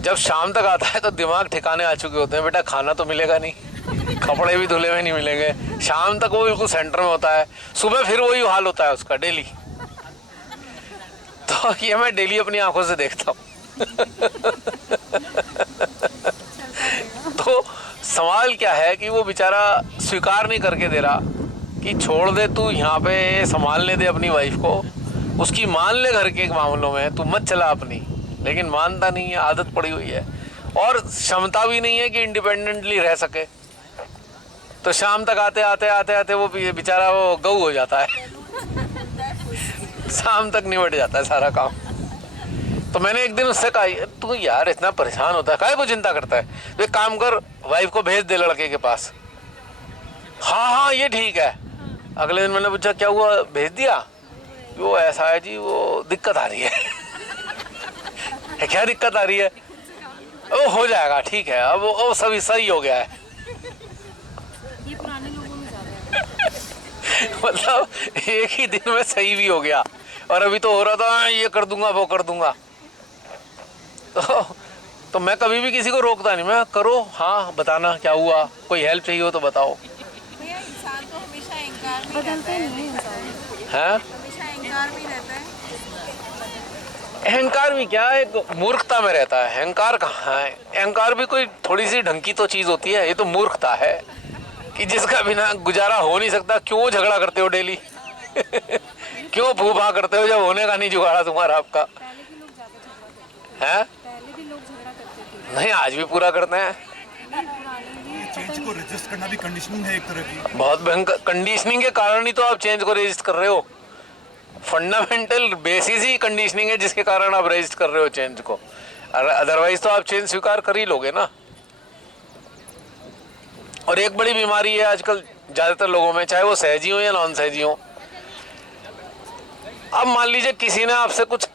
जब शाम तक आता है तो दिमाग ठिकाने आ चुके होते हैं, बेटा खाना तो मिलेगा नहीं, कपड़े भी धुले हुए नहीं मिलेंगे। शाम तक वो बिल्कुल सेंटर में होता है, सुबह फिर वही हाल होता है उसका डेली। तो ये मैं डेली अपनी आंखों से देखता हूँ। तो सवाल क्या है कि वो बेचारा स्वीकार नहीं करके दे रहा कि छोड़ दे तू, यहाँ पे संभालने दे अपनी वाइफ को, उसकी मान ले घर के मामलों में, तू मत चला अपनी। लेकिन मानता नहीं है, आदत पड़ी हुई है और क्षमता भी नहीं है कि इंडिपेंडेंटली रह सके। तो शाम तक आते वो बेचारा वो गऊ हो जाता है। शाम तक निबट जाता है सारा काम। तो मैंने एक दिन उससे कहा, तू यार इतना परेशान होता है, काहे को चिंता करता है, तो एक काम कर वाइफ को भेज दे लड़के के पास। हाँ ये ठीक है। अगले दिन मैंने पूछा क्या हुआ, भेज दिया? वो ऐसा है जी, वो दिक्कत आ रही है। क्या दिक्कत आ रही है? वो हो जाएगा, ठीक है, अब वो सभी सही हो गया है। ये पुराने लोगों में ज्यादा है। मतलब एक ही दिन में सही भी हो गया, और अभी तो हो रहा था ये कर दूंगा वो कर दूंगा। तो मैं कभी भी किसी को रोकता नहीं, मैं करो, हाँ बताना क्या हुआ, कोई हेल्प चाहिए हो तो बताओ। भैया इंसान तो हमेशा अहंकार में बदलते नहीं है इंसान। है हमेशा अहंकार में रहता है। अहंकार भी क्या, एक मूर्खता में रहता है। अहंकार कहाँ है? अहंकार भी कोई थोड़ी सी ढंग की तो चीज होती है। ये तो मूर्खता है कि जिसका बिना गुजारा हो नहीं सकता, क्यों झगड़ा करते हो डेली? क्यों फूफा करते हो जब होने का नहीं जुगाड़ा तुम्हारा आपका? पहले भी लोग ज्यादा झगड़ा करते है? पहले भी लोग झगड़ा करते थे। नहीं, आज भी पूरा करते हैं। नहीं, पुराने भी चेंज को रेजिस्ट करना भी कंडीशनिंग है एक तरह की। बहुत भयंकर कंडीशनिंग के कारण ही तो आप चेंज को रेजिस्ट कर रहे हो। फंडामेंटल बेसिस ही कंडीशनिंग है जिसके कारण आप रेजिस्ट कर रहे हो चेंज को। अदरवाइज तो आप चेंज स्वीकार कर ही लोगे ना। और एक बड़ी बीमारी है आजकल ज्यादातर लोगों में, चाहे वो सहजी हो या नॉन सहजी हो। अब मान लीजिए किसी ने आपसे कुछ,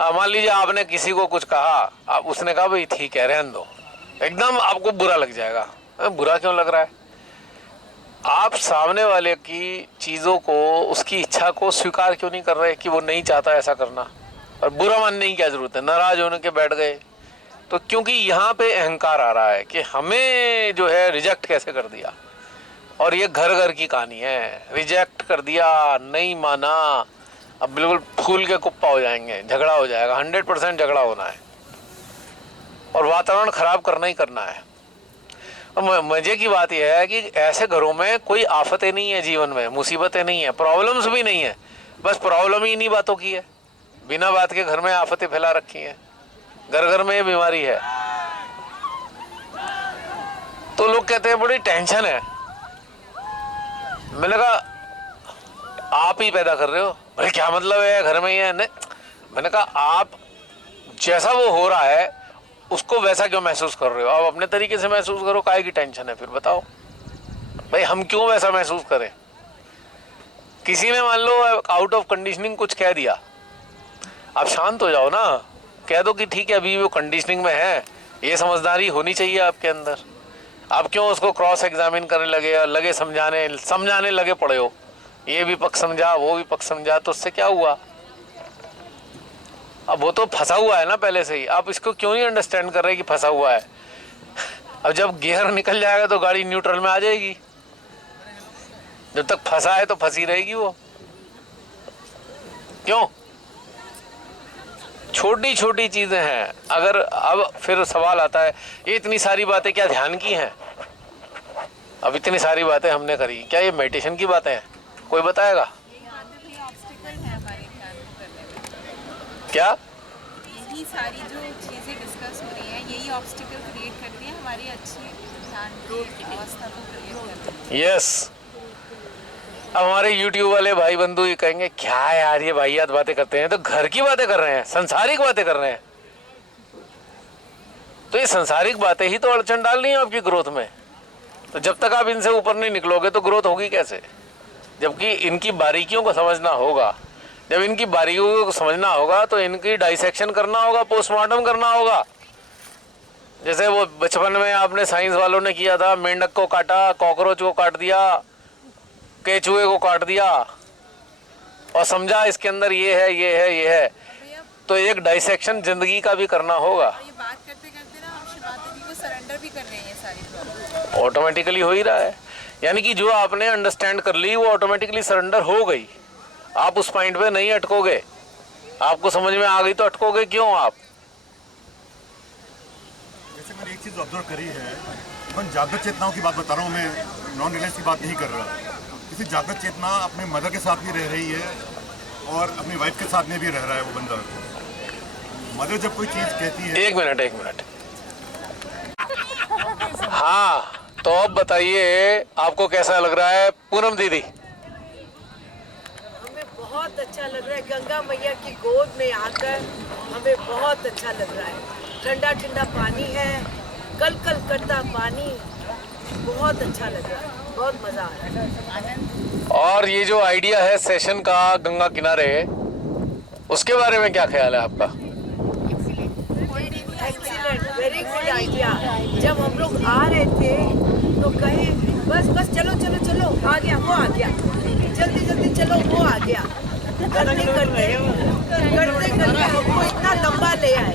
मान लीजिए आपने किसी को कुछ कहा, आप उसने कहा भाई ठीक है रहने दो, एकदम आपको बुरा लग जाएगा। बुरा क्यों लग रहा है? आप सामने वाले की चीजों को, उसकी इच्छा को स्वीकार क्यों नहीं कर रहे कि वो नहीं चाहता ऐसा करना? और बुरा मानने की क्या जरूरत है? नाराज होने के बैठ गए तो, क्योंकि यहाँ पे अहंकार आ रहा है कि हमें जो है रिजेक्ट कैसे कर दिया। और ये घर घर की कहानी है, रिजेक्ट कर दिया, नहीं माना, अब बिल्कुल फूल के कुप्पा हो जाएंगे, झगड़ा हो जाएगा, 100% झगड़ा होना है और वातावरण खराब करना ही करना है। और मजे की बात यह है कि ऐसे घरों में कोई आफतें नहीं है, जीवन में मुसीबतें नहीं है, प्रॉब्लम्स भी नहीं है, बस प्रॉब्लम ही इन्हीं बातों की है। बिना बात के घर में आफतें फैला रखी हैं, घर घर में ये बीमारी है। तो लोग कहते हैं बड़ी टेंशन है। मैंने कहा आप ही पैदा कर रहे हो। अरे क्या मतलब है घर में ही है? नहीं, मैंने कहा आप जैसा वो हो रहा है उसको वैसा क्यों महसूस कर रहे हो? आप अपने तरीके से महसूस करो, काहे की टेंशन है फिर? बताओ भाई, हम क्यों वैसा महसूस करें? किसी ने मान लो आउट ऑफ कंडीशनिंग कुछ कह दिया, आप शांत हो जाओ ना, कह दो कि ठीक है अभी वो कंडीशनिंग में है, ये समझदारी होनी चाहिए आपके अंदर। आप क्यों उसको क्रॉस एग्जामिन करने लगे और लगे समझाने लगे पड़े हो, ये भी पक्ष समझा वो भी पक्ष समझा, तो उससे क्या हुआ? अब वो तो फंसा हुआ है ना पहले से ही, आप इसको क्यों नहीं अंडरस्टैंड कर रहे कि फंसा हुआ है? अब जब गियर निकल जाएगा तो गाड़ी न्यूट्रल में आ जाएगी, जब तक फंसा है तो फंसी रहेगी वो। क्यों? छोटी छोटी चीजें हैं। अगर अब फिर सवाल आता है ये इतनी सारी बातें क्या ध्यान की हैं? अब इतनी सारी बातें हमने करी, क्या ये मेडिटेशन की बातें हैं? कोई बताएगा क्या? यही सारी जो चीज़ें डिस्कस हो रही हैं यही ऑब्स्टिकल क्रिएट करती है हमारी अच्छी ध्यान की अवस्था को क्रिएट करती है। यस। अब हमारे YouTube वाले भाई बंधु ये कहेंगे क्या यार ये वाहियात बातें करते हैं, तो घर की बातें कर रहे हैं, संसारिक बातें कर रहे हैं। तो ये संसारिक बातें ही तो अड़चन डाल रही हैं आपकी ग्रोथ में। तो जब तक आप इनसे ऊपर नहीं निकलोगे तो ग्रोथ होगी कैसे? जबकि इनकी बारीकियों को समझना होगा। जब इनकी बारीकियों को समझना होगा तो इनकी डाइसेक्शन करना होगा, पोस्टमार्टम करना होगा। जैसे वो बचपन में आपने साइंस वालों ने किया था, मेंढक को काटा, कॉकरोच को काट दिया, केचुए को काट दिया और समझा इसके अंदर ये है ये है ये है। तो एक डाइसेक्शन जिंदगी का भी करना होगा। ये बात करते करते ना हम शिवाता जी को सरेंडर भी कर रहे हैं ये सारी प्रॉब्लम। ऑटोमेटिकली हो ही रहा है, यानी कि जो आपने अंडरस्टैंड कर ली वो ऑटोमेटिकली सरेंडर हो गई। आप उस पॉइंट पे नहीं अटकोगे, आपको समझ में आ गई तो अटकोगे क्यों आप? जैसे मैंने एक चीज़ ऑब्जर्व करी है, अपन जागृत चेतनाओं की बात बता रहा हूँ, मैं नॉन रिलायंस की बात नहीं कर रहा। किसी जागृत चेतना अपने मदर के साथ भी रह रही है और अपनी वाइफ के साथ में भी रह रहा है वो बंदा। मदर जब कोई चीज़ कहती है, एक मिनट। हाँ तो अब बताइए आपको कैसा लग रहा है पूनम दीदी? हमें बहुत अच्छा लग रहा है, गंगा मैया की गोद में आकर हमें बहुत अच्छा लग रहा है। ठंडा ठंडा पानी है, कल करता पानी, बहुत अच्छा लग रहा है, बहुत मजा आ रहा है। और ये जो आइडिया है सेशन का गंगा किनारे, उसके बारे में क्या ख्याल है आपका? Excellent, very good idea. जब हम लोग आ रहे थे तो कहे बस चलो आ गया वो आ गया, जल्दी चलो वो आ गया, करते हमको इतना लंबा ले आए।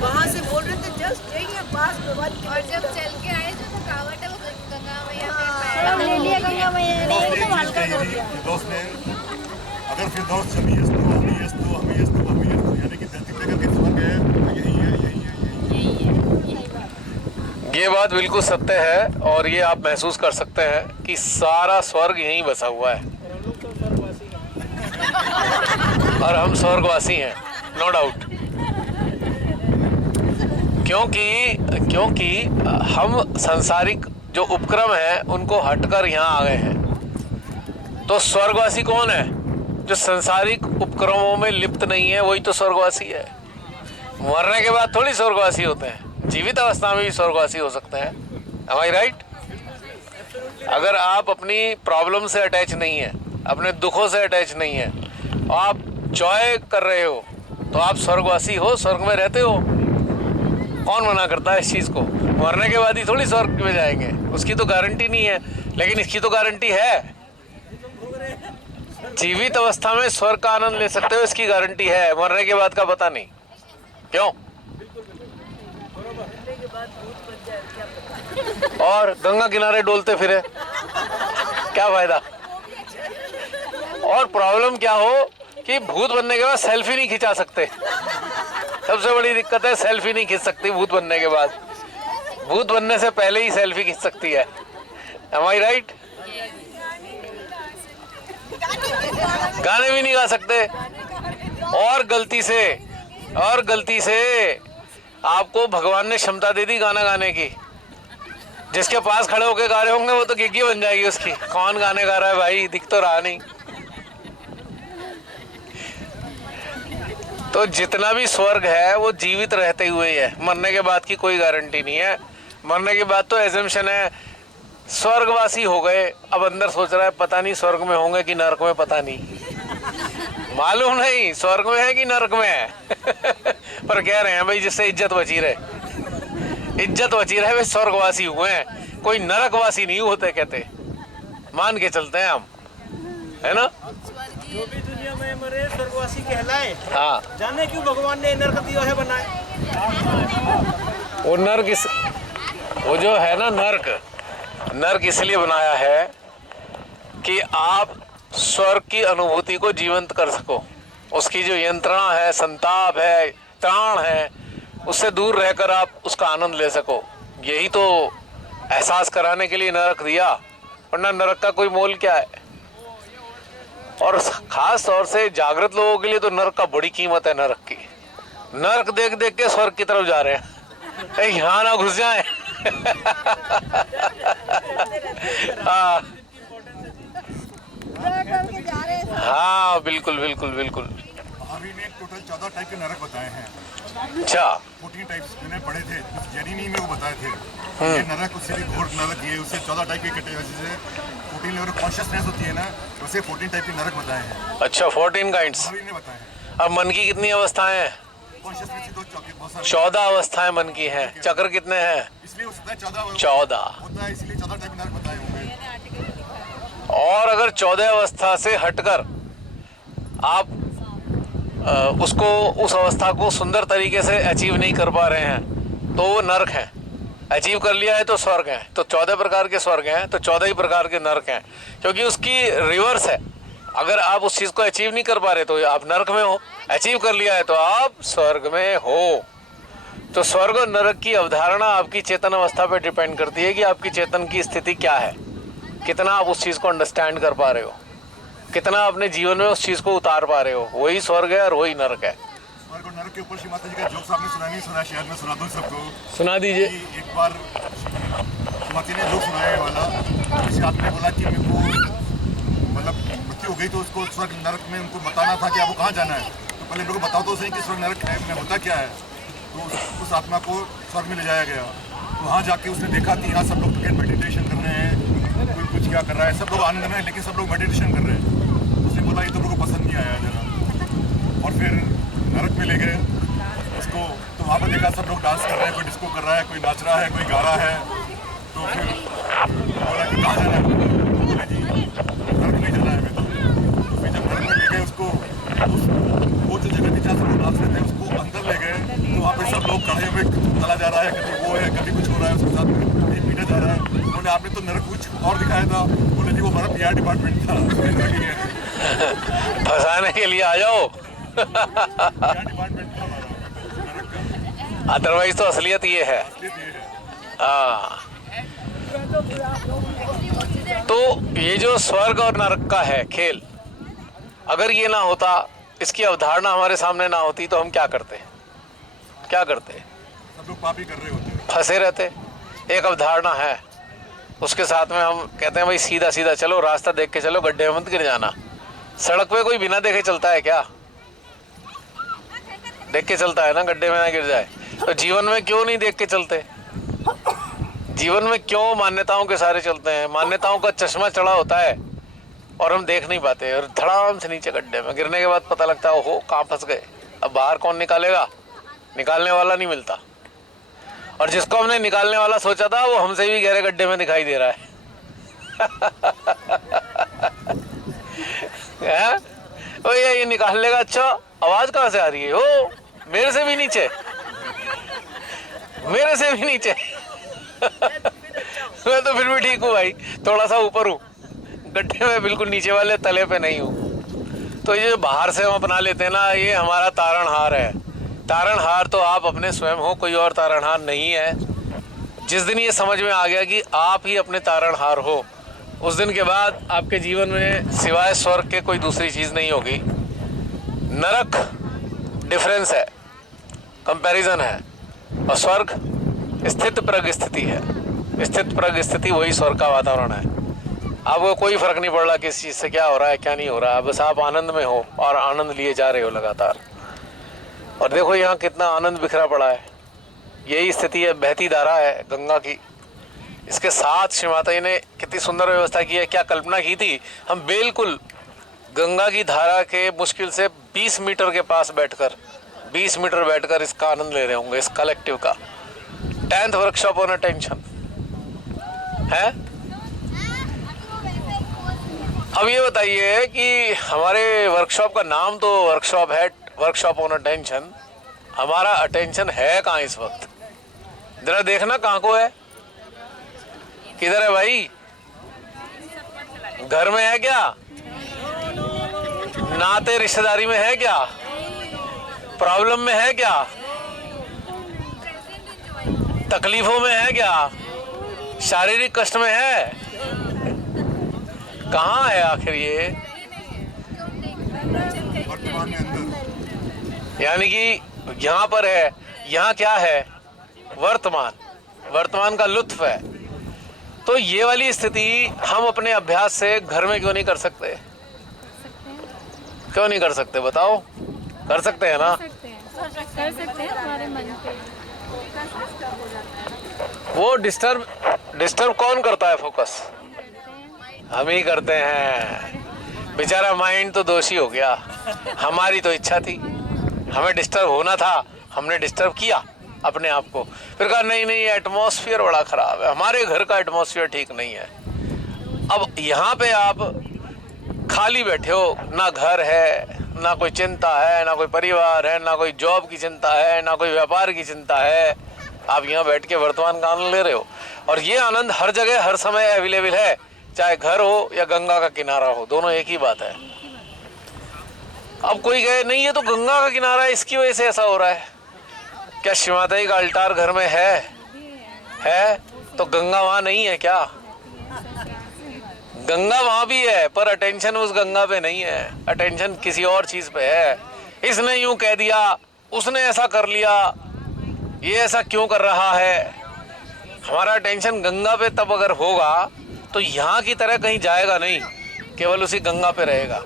वहाँ से बोल रहे थे जस्ट यही है पास में, और जब चल के आए जो थकावट है वो गंगा मैया ले लिया, गंगा मैया ने एकदम हल्का कर दिया। दोस्त ने अगर फिर दोस्त हमें यानी कि धरती पे करके स्वर्ग है, यही है। ये बात बिल्कुल सत्य है और ये आप महसूस कर सकते हैं कि सारा स्वर्ग यहीं बसा हुआ है और हम स्वर्गवासी हैं, नो डाउट। क्योंकि हम सांसारिक जो उपक्रम है उनको हटकर यहाँ आ गए हैं। तो स्वर्गवासी कौन है? जो सांसारिक उपक्रमों में लिप्त नहीं है वही तो स्वर्गवासी है। मरने के बाद थोड़ी स्वर्गवासी होते हैं, जीवित अवस्था में भी स्वर्गवासी हो सकते हैं। Am I right? अगर आप अपनी प्रॉब्लम से अटैच नहीं है, अपने दुखों से अटैच नहीं है, आप जॉय कर रहे हो तो आप स्वर्गवासी हो, स्वर्ग में रहते हो। कौन मना करता है इस चीज़ को? मरने के बाद ही थोड़ी स्वर्ग में जाएंगे, उसकी तो गारंटी नहीं है, लेकिन इसकी तो गारंटी है। जीवित अवस्था में स्वर्ग का आनंद ले सकते हो, इसकी गारंटी है। मरने के बाद का पता नहीं। क्यों? और गंगा किनारे डोलते फिरे क्या फायदा? और प्रॉब्लम क्या हो कि भूत बनने के बाद सेल्फी नहीं खिंचा सकते। सबसे बड़ी दिक्कत है, सेल्फी नहीं खींच सकती भूत बनने के बाद। भूत बनने से पहले ही सेल्फी खींच सकती है। Am I right? गाने भी नहीं गा सकते। और गलती से आपको भगवान ने क्षमता दे दी गाना गाने की। जिसके पास खड़े होके गा रहे होंगे वो तो गिग्गी बन जाएगी उसकी। कौन गाने गा रहा है भाई, दिख तो रहा नहीं। तो जितना भी स्वर्ग है वो जीवित रहते हुए है, मरने के बाद की कोई गारंटी नहीं है। मरने के बाद तो एजम्पशन है स्वर्गवासी हो गए, अब अंदर सोच रहा है पता नहीं स्वर्ग में होंगे कि नरक में, पता नहीं। मालूम नहीं स्वर्ग में है कि नरक में है। पर कह रहे हैं भाई जिससे इज्जत बची रहे, इज्जत बची रहे, वे स्वर्गवासी हुए हैं, कोई नरकवासी नहीं होते कहते, मान के चलते हैं हम, है ना। जो भी दुनिया में मरे स्वर्गवासी कहलाए। हाँ, जाने क्यों भगवान ने नरक दिया है बनाए। वो नर्क वो जो है ना नर्क इसलिए बनाया है कि आप स्वर्ग की अनुभूति को जीवंत कर सको, उसकी जो यंत्रणा है, संताप है, त्राण है, उससे दूर रहकर आप उसका आनंद ले सको। यही तो एहसास कराने के लिए नरक दिया, वरना नरक का कोई मोल क्या है। और खास तौर से जागृत लोगों के लिए तो नरक का बड़ी कीमत है। नरक की, नरक देख देख के स्वर्ग की तरफ जा रहे हैं, यहाँ ना घुस जाए। हाँ हाँ, बिल्कुल बिल्कुल बिल्कुल। अभी ने टोटल 14 टाइप के नरक बताए हैं। अच्छा, 14 टाइप्स मैंने पढ़े थे, कुछ जैनी में वो बताए थे। ये नरक, उससे भी घोर नरक, ये उससे 14 टाइप के कैटेगरी से 14 लेवल कॉन्शियसनेस होती है ना, उससे 14 टाइप के नरक बताए हैं। अच्छा, 14 काइंड्स। अभी ने बताए हैं। अब मन की कितनी अवस्थाएं हैं? कॉन्शियसनेस की तो बहुत सारे 14 अवस्थाएं मन की हैं। चक्र कितने हैं? इसलिए उसमें 14 14 होता है, इसलिए 14 टाइप के नरक बताए होंगे। और अगर 14 अवस्था से हटकर आप उसको, उस अवस्था को सुंदर तरीके से अचीव नहीं कर पा रहे हैं तो वो नरक हैं। अचीव कर लिया है तो स्वर्ग हैं। तो 14 प्रकार के स्वर्ग हैं तो 14 ही प्रकार के नरक हैं, क्योंकि उसकी रिवर्स है। अगर आप उस चीज़ को अचीव नहीं कर पा रहे तो आप नरक में हो, अचीव कर लिया है तो आप स्वर्ग में हो। तो स्वर्ग और नरक की अवधारणा आपकी चेतन अवस्था पर डिपेंड करती है कि आपकी चेतन की स्थिति क्या है, कितना आप उस चीज़ को अंडरस्टैंड कर पा रहे हो, कितना अपने जीवन में उस चीज़ को उतार पा रहे हो। वही स्वर्ग है और वही नरक है। स्वर्ग और नरक के ऊपर श्री माता जी का जोक्स आपने सुना नहीं सुना, शायद मैं सुना दूं सबको। सुना दीजिए। कि एक बार माता ने जोक सुनाया वाला, किसी आदमी ने बोला कि मेरे को मतलब मृत्यु हो गई तो उसको स्वर्ग नरक में उनको बताना था कि आपको कहाँ जाना है। तो पहले मेरे को बताओ तो सही कि स्वर्ग नरक है में होता क्या है। तो उस आत्मा को स्वर्ग में ले जाया गया। तो वहाँ जाके उसने देखा कि यहाँ सब लोग मेडिटेशन कर रहे हैं, कोई कुछ क्या कर रहा है, सब लोग आनंद में हैं, लेकिन सब लोग मेडिटेशन कर रहे हैं। उसने बोला ये तो मेरे को पसंद नहीं आया जरा। और फिर नरक में ले गए उसको, तो वहाँ पर देखा सब लोग डांस कर रहे हैं, कोई डिस्को कर रहा है, कोई नाच रहा है, कोई गा रहा है। तो फिर बोला कि कहाँ जाना है? बोला जी नरक में जाना है हमें। तो फिर जब नरक में ले गए उसको, वो जो जगह थी जहाँ सब लोग नाच रहे थे उसको अंदर ले गए। तो वहाँ पर सब लोग कढ़ाई में चला जा रहा है, कभी वो है, कभी कुछ हो रहा है, उसके साथ कहीं पीटा जा रहा है। बोले आपने तो नरक कुछ और दिखाया था। बोले जी वो हमारा PR डिपार्टमेंट था। फंसाने के लिए आ जाओ। डिपार्टमेंट था हमारा नरक का। अदरवाइज तो असलियत ये है। हाँ, तो ये जो स्वर्ग और नरक का है खेल, अगर ये ना होता, इसकी अवधारणा हमारे सामने ना होती तो हम क्या करते? क्या करते? सब लोग पाप ही कर रहे होते हैं। फंसे रहते। एक अवधारणा है, उसके साथ में हम कहते हैं भाई सीधा सीधा चलो, रास्ता देख के चलो, गड्ढे में मत गिर जाना। सड़क पे कोई बिना देखे चलता है क्या? देख के चलता है ना, गड्ढे में ना गिर जाए। तो जीवन में क्यों नहीं देख के चलते? जीवन में क्यों मान्यताओं के सारे चलते हैं? मान्यताओं का चश्मा चढ़ा होता है और हम देख नहीं पाते, और धड़ाम से नीचे गड्ढे में गिरने के बाद पता लगता है ओहो कहाँ फंस गए। अब बाहर कौन निकालेगा? निकालने वाला नहीं मिलता। और जिसको हमने निकालने वाला सोचा था वो हमसे भी गहरे गड्ढे में दिखाई दे रहा है। ओ ये निकाल लेगा। अच्छा, आवाज कहाँ से आ रही है? ओ मेरे से भी नीचे, मेरे से भी नीचे। मैं तो फिर भी ठीक हूँ भाई, थोड़ा सा ऊपर हूँ, गड्ढे में बिल्कुल नीचे वाले तले पे नहीं हूँ। तो ये जो बाहर से हम अपना लेते हैं ना, ये हमारा तारणहार है। तारणहार तो आप अपने स्वयं हो, कोई और तारणहार नहीं है। जिस दिन ये समझ में आ गया कि आप ही अपने तारणहार हो, उस दिन के बाद आपके जीवन में सिवाय स्वर्ग के कोई दूसरी चीज़ नहीं होगी। नरक डिफरेंस है, कंपैरिजन है, और स्वर्ग स्थित प्रग स्थिति है। स्थित प्रग स्थिति वही स्वर्ग का वातावरण है। आपको कोई फर्क नहीं पड़ रहा किस चीज़ से क्या हो रहा है क्या नहीं हो रहा है, बस आप आनंद में हो और आनंद लिए जा रहे हो लगातार। और देखो यहाँ कितना आनंद बिखरा पड़ा है। यही स्थिति है, बहती धारा है गंगा की। इसके साथ श्री माता जी ने कितनी सुंदर व्यवस्था की है, क्या कल्पना की थी। हम बिल्कुल गंगा की धारा के मुश्किल से 20 मीटर के पास बैठकर 20 मीटर बैठकर इसका आनंद ले रहे होंगे, इस कलेक्टिव का। 10th वर्कशॉप ऑन अटेंशन है। अब ये बताइए कि हमारे वर्कशॉप का नाम तो वर्कशॉप है, वर्कशॉप ऑन अटेंशन। हमारा अटेंशन है कहाँ इस वक्त? जरा देखना कहाँ को है, किधर है भाई? घर में है क्या? नाते रिश्तेदारी में है क्या? प्रॉब्लम में है क्या? तकलीफों में है क्या? शारीरिक कष्ट में है? कहाँ है आखिर ये? वर्तमान में अंदर। यानी कि यहाँ पर है। यहाँ क्या है? वर्तमान, वर्तमान का लुत्फ है। तो ये वाली स्थिति हम अपने अभ्यास से घर में क्यों नहीं कर सकते? क्यों नहीं कर सकते बताओ? कर सकते हैं ना? कर सकते हैं हमारे मन पे। वो डिस्टर्ब कौन करता है? फोकस हम ही करते हैं। बेचारा माइंड तो दोषी हो गया। हमारी तो इच्छा थी, हमें डिस्टर्ब होना था, हमने डिस्टर्ब किया अपने आप को। फिर कहा नहीं नहीं, एटमॉस्फेयर बड़ा खराब है, हमारे घर का एटमॉस्फेयर ठीक नहीं है। अब यहाँ पे आप खाली बैठे हो, ना घर है, ना कोई चिंता है, ना कोई परिवार है, ना कोई जॉब की चिंता है, ना कोई व्यापार की चिंता है। आप यहाँ बैठ के वर्तमान का आनंद ले रहे हो, और ये आनंद हर जगह हर समय अवेलेबल है, चाहे घर हो या गंगा का किनारा हो, दोनों एक ही बात है। अब कोई कहे नहीं ये तो गंगा का किनारा है, इसकी वजह से ऐसा हो रहा है। क्या शिवमाता का अल्टार घर में है? तो गंगा वहां नहीं है क्या? गंगा वहां भी है, पर अटेंशन उस गंगा पे नहीं है, अटेंशन किसी और चीज पे है। इसने यूं कह दिया, उसने ऐसा कर लिया, ये ऐसा क्यों कर रहा है? हमारा अटेंशन गंगा पे तब अगर होगा तो यहाँ की तरह कहीं जाएगा नहीं, केवल उसी गंगा पे रहेगा।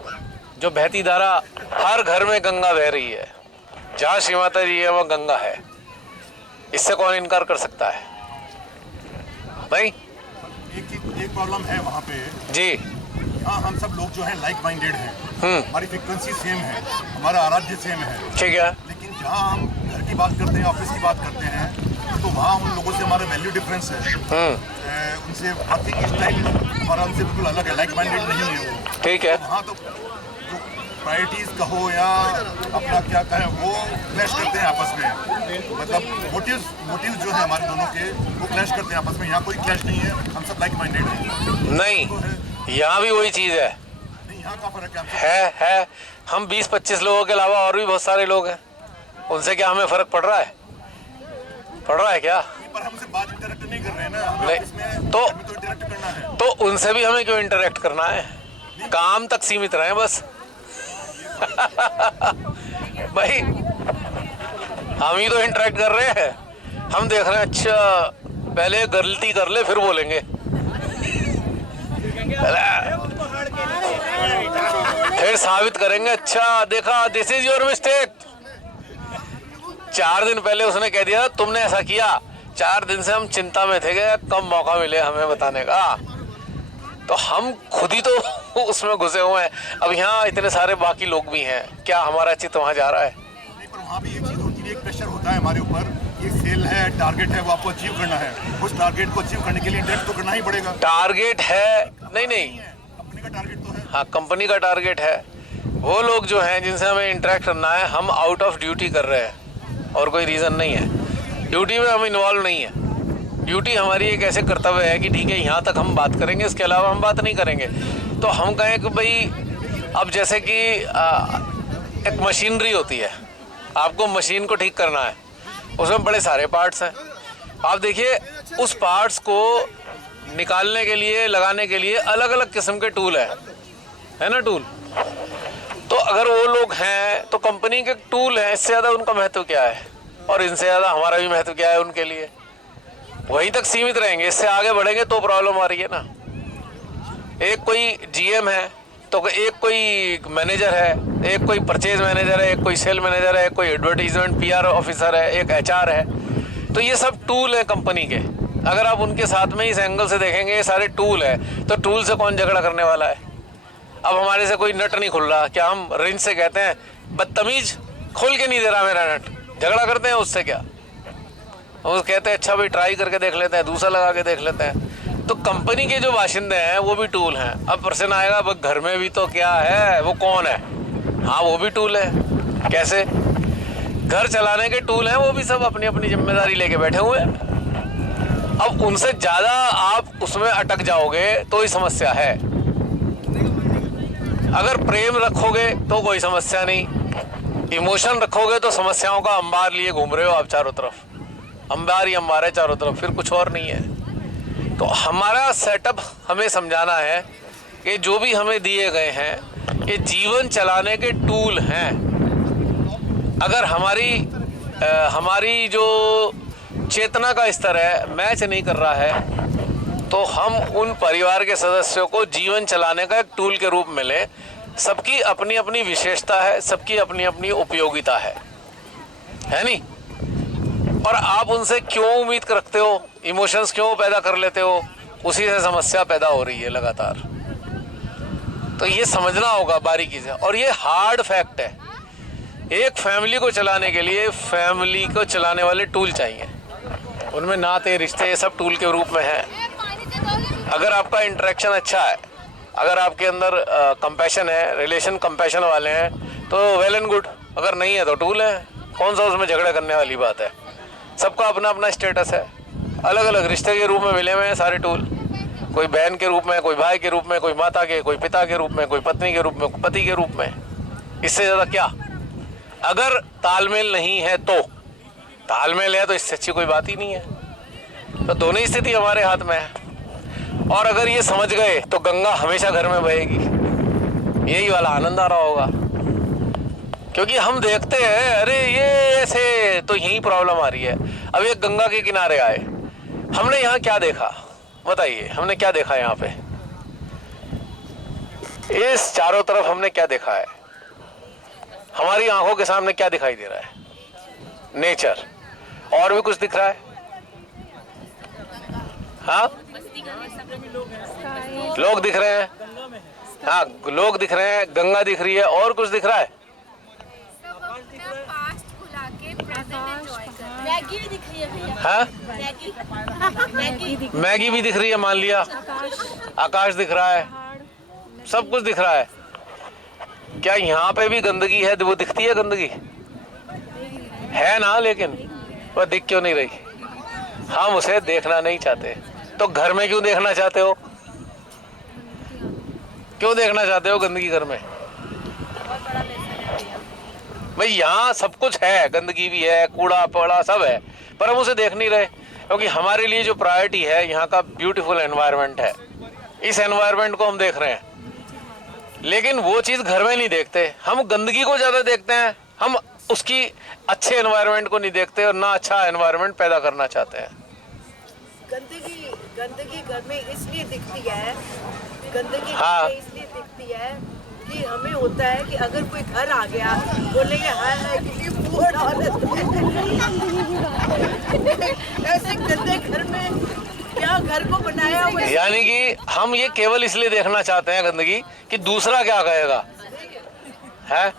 जो बहती धारा, हर घर में गंगा बह रही है, जहाँ श्री माता जी है वहाँ गंगा है। इससे कौन इनकार कर सकता है भाई? एक प्रॉब्लम है वहाँ पे जी। यहाँ हम सब लोग जो हैं लाइक माइंडेड हैं, हमारी फ्रीक्वेंसी सेम है, हमारा आराध्य सेम है, ठीक है। लेकिन जहाँ हम घर की बात करते हैं, ऑफिस की बात करते हैं, तो वहाँ उन लोगों से हमारा वैल्यू डिफरेंस है। उनसे बातचीत की स्टाइल हमारा उनसे बिल्कुल अलग है, लाइक माइंडेड नहीं है वो, ठीक है। वहाँ तो जो प्रायोरिटीज कहो या अपना क्या कहें, वो क्लैश करते हैं आपस में। मतलब मोटिव जो है हमारे दोनों के, वो क्लैश करते हैं आपस में। यहाँ कोई क्लैश नहीं है, हम सब लाइक माइंडेड हैं। नहीं, यहाँ भी वही चीज़ है। नहीं, यहाँ का फर्क है। हम 20-25 लोगों के अलावा और भी बहुत सारे लोग हैं, उनसे क्या हमें फर्क पड़ रहा है? पड़ रहा है क्या? पर हम उनसे बात इंटरेक्ट नहीं कर रहे हैं ना, नहीं, इसमें तो हमें तो इंटरेक्ट करना है। तो उनसे भी हमें क्यों इंटरेक्ट करना है? काम तक सीमित रहे बस। भाई हम ही तो इंटरेक्ट कर रहे हैं, हम देख रहे हैं अच्छा पहले गलती कर ले फिर बोलेंगे, फिर साबित करेंगे अच्छा देखा दिस इज योर मिस्टेक। 4 दिन पहले उसने कह दिया तुमने ऐसा किया, 4 दिन से हम चिंता में थे कि कब मौका मिले हमें बताने का, तो हम खुद ही तो उसमें घुसे हुए हैं। अब यहाँ इतने सारे बाकी लोग भी हैं, क्या हमारा चित्त वहाँ जा रहा है? नहीं, पर वहाँ भी एक चीज़ होती है, एक प्रेशर होता है हमारे ऊपर, ये सेल है, टारगेट है, वो आपको अचीव करना है। उस टारगेट को अचीव करने के लिए इंटरेक्ट तो करना ही पड़ेगा। टारगेट है? नहीं, कंपनी का टारगेट तो है। हाँ कंपनी का टारगेट है। वो लोग जो हैं जिनसे हमें इंटरेक्ट करना है, हम आउट ऑफ ड्यूटी कर रहे हैं और कोई रीज़न नहीं है। ड्यूटी में हम इन्वॉल्व नहीं है। ड्यूटी हमारी एक ऐसे कर्तव्य है कि ठीक है यहाँ तक हम बात करेंगे, इसके अलावा हम बात नहीं करेंगे। तो हम कहें कि भाई अब जैसे कि एक मशीनरी होती है, आपको मशीन को ठीक करना है, उसमें बड़े सारे पार्ट्स हैं। आप देखिए उस पार्ट्स को निकालने के लिए, लगाने के लिए अलग अलग किस्म के टूल है ना टूल। तो अगर वो लोग हैं तो कंपनी के टूल हैं, इससे ज़्यादा उनका महत्व क्या है? और इनसे ज़्यादा हमारा भी महत्व क्या है उनके लिए? वहीं तक सीमित रहेंगे, इससे आगे बढ़ेंगे तो प्रॉब्लम आ रही है ना। एक कोई जीएम है तो एक कोई मैनेजर है, एक कोई परचेज मैनेजर है, एक कोई सेल मैनेजर है, एक कोई एडवर्टीजमेंट पीआर ऑफिसर है, एक एचआर है। तो ये सब टूल है कंपनी के। अगर आप उनके साथ में इस एंगल से देखेंगे ये सारे टूल है, तो टूल से कौन झगड़ा करने वाला है? अब हमारे से कोई नट नहीं खुल रहा, क्या हम रिंच से कहते हैं बदतमीज खोल के नहीं दे रहा मेरा नट, झगड़ा करते हैं उससे? क्या हम कहते हैं अच्छा भाई ट्राई करके देख लेते हैं, दूसरा लगा के देख लेते हैं। तो कंपनी के जो बाशिंदे हैं वो भी टूल हैं। अब प्रश्न आएगा अब घर में भी तो क्या है, वो कौन है? हाँ वो भी टूल है। कैसे? घर चलाने के टूल हैं वो भी, सब अपनी अपनी जिम्मेदारी लेके बैठे हुए हैं। अब उनसे ज़्यादा आप उसमें अटक जाओगे तो ही समस्या है। अगर प्रेम रखोगे तो कोई समस्या नहीं, इमोशन रखोगे तो समस्याओं का अंबार लिए घूम रहे हो आप चारों तरफ, अंबार ही अंबार है चारों तरफ, फिर कुछ और नहीं है। तो हमारा सेटअप हमें समझाना है कि जो भी हमें दिए गए हैं ये जीवन चलाने के टूल हैं। अगर हमारी जो चेतना का स्तर है मैच नहीं कर रहा है तो हम उन परिवार के सदस्यों को जीवन चलाने का एक टूल के रूप में लें। सबकी अपनी अपनी विशेषता है, सबकी अपनी अपनी उपयोगिता है नहीं? और आप उनसे क्यों उम्मीद रखते हो, इमोशंस क्यों पैदा कर लेते हो? उसी से समस्या पैदा हो रही है लगातार। तो ये समझना होगा बारीकी से, और ये हार्ड फैक्ट है। एक फैमिली को चलाने के लिए फैमिली को चलाने वाले टूल चाहिए, उनमें नाते रिश्ते सब टूल के रूप में हैं। अगर आपका इंटरेक्शन अच्छा है, अगर आपके अंदर कंपैशन है, रिलेशन कंपैशन वाले हैं तो वेल एंड गुड, अगर नहीं है तो टूल है। कौन सा उसमें झगड़ा करने वाली बात है? सबका अपना अपना स्टेटस है, अलग अलग रिश्ते के रूप में मिले हुए हैं सारे टूल। कोई बहन के रूप में, कोई भाई के रूप में, कोई माता के, कोई पिता के रूप में, कोई पत्नी के रूप में, कोई पति के रूप में। इससे ज़्यादा क्या? अगर तालमेल नहीं है तो, तालमेल है तो इससे अच्छी कोई बात ही नहीं है। तो दोनों ही स्थिति हमारे हाथ में है। और अगर ये समझ गए तो गंगा हमेशा घर में बहेगी, यही वाला आनंद आ रहा होगा। क्योंकि हम देखते हैं अरे ये ऐसे तो यही प्रॉब्लम आ रही है। अब ये गंगा के किनारे आए, हमने यहाँ क्या देखा बताइए? हमने क्या देखा यहाँ पे? इस चारों तरफ हमने क्या देखा है? हमारी आंखों के सामने क्या दिखाई दे रहा है? नेचर। और भी कुछ दिख रहा है? हाँ लोग दिख रहे हैं, हाँ लोग दिख रहे हैं, गंगा दिख रही है, और कुछ दिख रहा है? मैगी भी दिख रही है भैया। हाँ मैगी मैगी भी दिख रही है, मान लिया। आकाश दिख रहा है, सब कुछ दिख रहा है। क्या यहाँ पे भी गंदगी है? वो दिखती है गंदगी है ना, लेकिन वह दिख क्यों नहीं रही? हम उसे देखना नहीं चाहते। तो घर में क्यों देखना चाहते हो? क्यों देखना चाहते हो गंदगी घर में? भाई यहाँ सब कुछ है, गंदगी भी है, कूड़ा पड़ा सब है, पर हम उसे देख नहीं रहे। क्योंकि हमारे लिए जो प्रायोरिटी है यहाँ का ब्यूटीफुल एनवायरनमेंट है, इस एनवायरनमेंट को हम देख रहे हैं। लेकिन वो चीज़ घर में नहीं देखते, हम गंदगी को ज़्यादा देखते हैं। हम उसकी अच्छे एनवायरनमेंट को नहीं देखते और ना अच्छा एनवायरनमेंट पैदा करना चाहते हैं। गंदगी घर में इसलिए दिखती है, गंदगी हाँ। घर में इसलिए दिखती है कि हमें होता है कि अगर कोई घर आ गया बोलेंगे हाय हाय कितनी बुरी हालत है। ऐसे गंदे घर में क्या घर को बनाया हुआ है? यानी कि हम ये केवल इसलिए देखना चाहते हैं गंदगी कि दूसरा क्या कहेगा, है?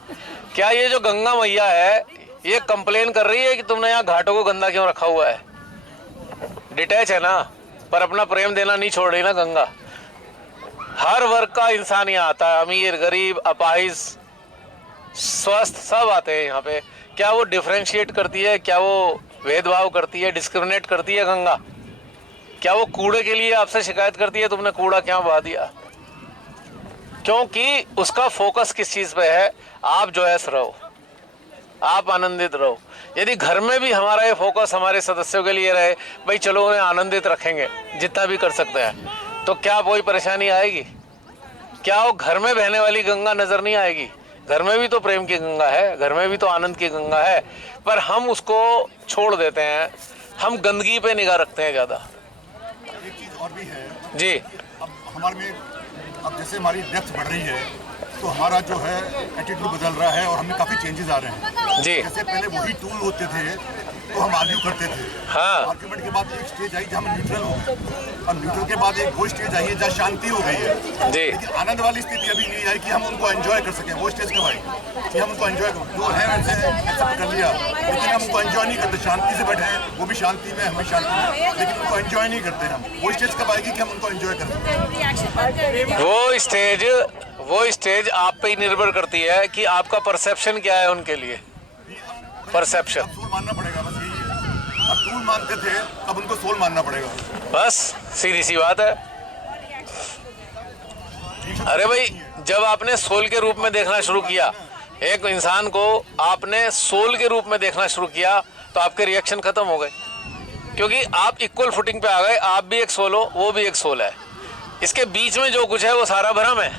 क्या ये जो गंगा मैया है ये कंप्लेन कर रही है कि तुमने यहाँ घाटों को गंदा क्यों रखा हुआ है? डिटैच है ना, पर अपना प्रेम देना नहीं छोड़ रही ना गंगा। हर वर्ग का इंसान यहाँ आता है, अमीर गरीब अपाहिज स्वस्थ सब आते हैं यहाँ पे। क्या वो डिफरेंशिएट करती है? क्या वो भेदभाव करती है, डिस्क्रिमिनेट करती है गंगा? क्या वो कूड़े के लिए आपसे शिकायत करती है तुमने कूड़ा क्या बहा दिया? क्योंकि उसका फोकस किस चीज़ पे है? आप जॉयस रहो, आप आनंदित रहो। यदि घर में भी हमारा ये फोकस हमारे सदस्यों के लिए रहे, भाई चलो उन्हें आनंदित रखेंगे जितना भी कर सकते हैं, तो क्या कोई परेशानी आएगी? क्या वो घर में बहने वाली गंगा नजर नहीं आएगी? घर में भी तो प्रेम की गंगा है, घर में भी तो आनंद की गंगा है, पर हम उसको छोड़ देते हैं। हम गंदगी पे निगाह रखते हैं ज़्यादा। एक चीज़ और भी है जी, अब हमारे में, अब जैसे हमारी डेप्थ बढ़ रही है तो हमारा जो है एटीट्यूड बदल रहा है और हमें काफ़ी चेंजेस आ रहे हैं। जी। जैसे पहले वही टूल होते थे तो को हम आर्ग्यू करते थे। हाँ। आर्ग्यूमेंट के बाद एक स्टेज आई जहाँ हम न्यूट्रल हो, और न्यूट्रल के बाद एक वो स्टेज आई है जहाँ शांति हो गई है। जी। लेकिन आनंद वाली स्थिति अभी नहीं आई कि हम उनको एंजॉय कर सकें। वो स्टेज कब आई कि हम उनको एंजॉय जो है वैसे एक्सेप्ट कर लिया, लेकिन हम उनको एंजॉय नहीं करते। शांति से बैठे हैं, वो भी शांति में, हम भी शांति में, लेकिन उनको एंजॉय नहीं करते हम। वो स्टेज कब आएगी कि हम उनको एंजॉय कर सकें? वो स्टेज आप पे ही निर्भर करती है कि आपका परसेप्शन क्या है उनके लिए। परसेप्शन। अब सोल मानना पड़ेगा, बस यही है। अब टूल मानते थे, अब उनको सोल मानना पड़ेगा। बस सीधी सी बात है। अरे भाई, जब आपने सोल के रूप में देखना शुरू किया, एक इंसान को आपने सोल के रूप में देखना शुरू किया, तो आपके रिएक्शन खत्म हो गए, क्योंकि आप इक्वल फुटिंग पे आ गए। आप भी एक सोल हो, वो भी एक सोल है। इसके बीच में जो कुछ है वो सारा भ्रम है,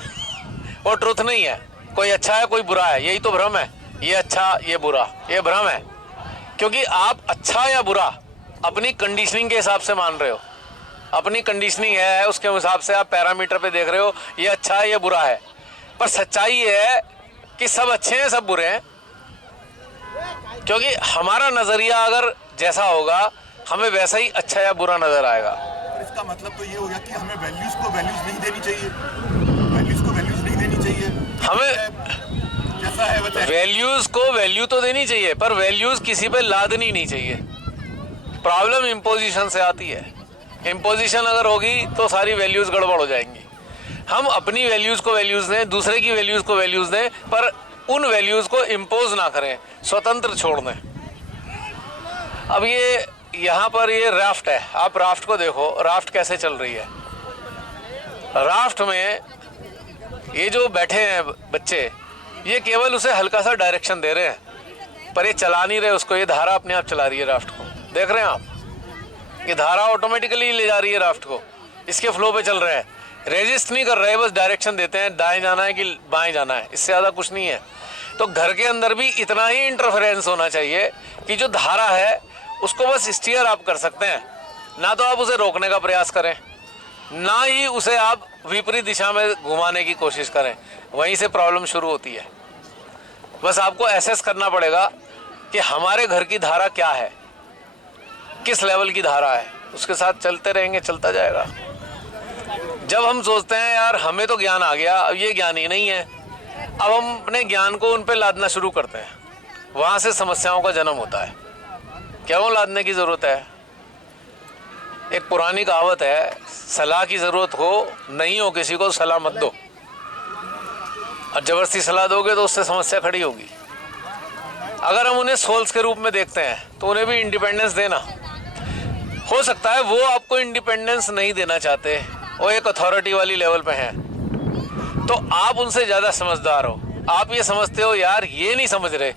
वो ट्रुथ नहीं है। कोई अच्छा है, कोई बुरा है, यही तो भ्रम है। ये अच्छा, ये बुरा, ये भ्रम है, क्योंकि आप अच्छा या बुरा अपनी कंडीशनिंग के हिसाब से मान रहे हो। अपनी कंडीशनिंग है, उसके हिसाब से आप पैरामीटर पे देख रहे हो, ये अच्छा है, ये बुरा है। पर सच्चाई ये है कि सब अच्छे हैं, सब बुरे हैं, क्योंकि हमारा नजरिया अगर जैसा होगा, हमें वैसा ही अच्छा या बुरा नजर आएगा। इसका मतलब तो ये हो गया कि हमें वैल्यूज को वैल्यूज नहीं देनी चाहिए, वैल्यूज को वैल्यूज नहीं देनी चाहिए। हमें जैसा है वैसा वैल्यूज को वैल्यू तो देनी चाहिए, पर वैल्यूज किसी पे लादनी नहीं चाहिए। प्रॉब्लम इम्पोजिशन से आती है। इम्पोजिशन अगर होगी तो सारी वैल्यूज गड़बड़ हो जाएंगी। हम अपनी वैल्यूज को वैल्यूज दें, दूसरे की वैल्यूज को वैल्यूज दें, पर उन वैल्यूज को इम्पोज ना करें, स्वतंत्र छोड़ दें। अब ये यहाँ पर ये राफ्ट है, आप राफ्ट को देखो, राफ्ट कैसे चल रही है। राफ्ट में ये जो बैठे हैं बच्चे, ये केवल उसे हल्का सा डायरेक्शन दे रहे हैं, पर ये चला नहीं रहे उसको। ये धारा अपने आप चला रही है राफ्ट को, देख रहे हैं आप। ये धारा ऑटोमेटिकली ले जा रही है राफ्ट को, इसके फ्लो पे चल रहे हैं, रेजिस्ट नहीं कर रहे, बस डायरेक्शन देते हैं, दाएं जाना है कि बाएं जाना है, इससे ज़्यादा कुछ नहीं है। तो घर के अंदर भी इतना ही इंटरफेरेंस होना चाहिए कि जो धारा है उसको बस स्टीयर आप कर सकते हैं, ना तो आप उसे रोकने का प्रयास करें, ना ही उसे आप विपरीत दिशा में घुमाने की कोशिश करें। वहीं से प्रॉब्लम शुरू होती है। बस आपको एसेस करना पड़ेगा कि हमारे घर की धारा क्या है, किस लेवल की धारा है, उसके साथ चलते रहेंगे, चलता जाएगा। जब हम सोचते हैं यार हमें तो ज्ञान आ गया, अब ये ज्ञान ही नहीं है, अब हम अपने ज्ञान को उन पे लादना शुरू करते हैं, वहाँ से समस्याओं का जन्म होता है। क्यों लादने की ज़रूरत है? एक पुरानी कहावत है, सलाह की ज़रूरत हो नहीं हो किसी को सलाह मत दो, और ज़बरदस्ती सलाह दोगे तो उससे समस्या खड़ी होगी। अगर हम उन्हें सोल्स के रूप में देखते हैं तो उन्हें भी इंडिपेंडेंस देना। हो सकता है वो आपको इंडिपेंडेंस नहीं देना चाहते, वो एक अथॉरिटी वाली लेवल पे हैं, तो आप उनसे ज़्यादा समझदार हो, आप ये समझते हो यार ये नहीं समझ रहे,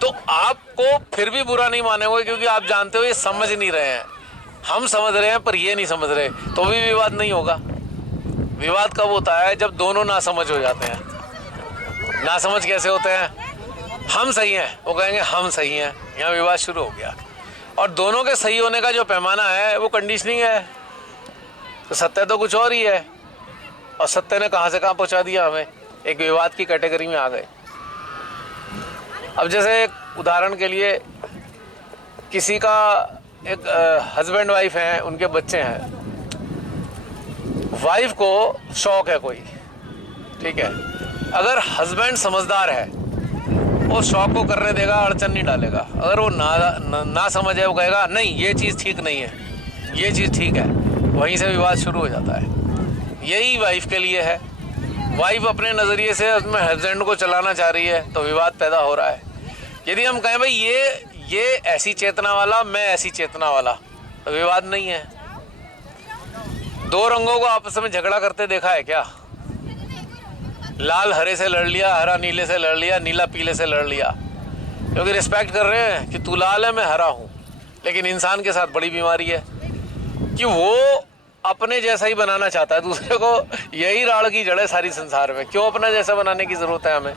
तो आपको फिर भी बुरा नहीं मानेंगे, क्योंकि आप जानते हो ये समझ नहीं रहे हैं। हम समझ रहे हैं पर ये नहीं समझ रहे, तो भी विवाद नहीं होगा। विवाद कब होता है? जब दोनों नासमझ हो जाते हैं। नासमझ कैसे होते हैं? हम सही हैं, वो कहेंगे हम सही हैं, यहाँ विवाद शुरू हो गया। और दोनों के सही होने का जो पैमाना है वो कंडीशनिंग है, तो सत्य तो कुछ और ही है, और सत्य ने कहाँ से कहाँ पहुँचा दिया हमें, एक विवाद की कैटेगरी में आ गए। अब जैसे एक उदाहरण के लिए, किसी का एक हस्बैंड वाइफ हैं, उनके बच्चे हैं, वाइफ को शौक है कोई, ठीक है, अगर हस्बैंड समझदार है वो शौक को करने देगा, अड़चन नहीं डालेगा। अगर वो ना समझ है, वो कहेगा नहीं ये चीज़ ठीक नहीं है, ये चीज़ ठीक है, वहीं से विवाद शुरू हो जाता है। यही वाइफ के लिए है, वाइफ अपने नज़रिए से अपने हस्बैंड को चलाना चाह रही है, तो विवाद पैदा हो रहा है। यदि हम कहें भाई ये ऐसी चेतना वाला, मैं ऐसी चेतना वाला, तो विवाद नहीं है। दो रंगों को आपस में झगड़ा करते देखा है क्या? लाल हरे से लड़ लिया, हरा नीले से लड़ लिया, नीला पीले से लड़ लिया, क्योंकि रिस्पेक्ट कर रहे हैं कि तू लाल है मैं हरा हूँ। लेकिन इंसान के साथ बड़ी बीमारी है कि वो अपने जैसा ही बनाना चाहता है दूसरे को। यही राड़ की जड़ है सारी संसार में। क्यों अपना जैसा बनाने की ज़रूरत है हमें?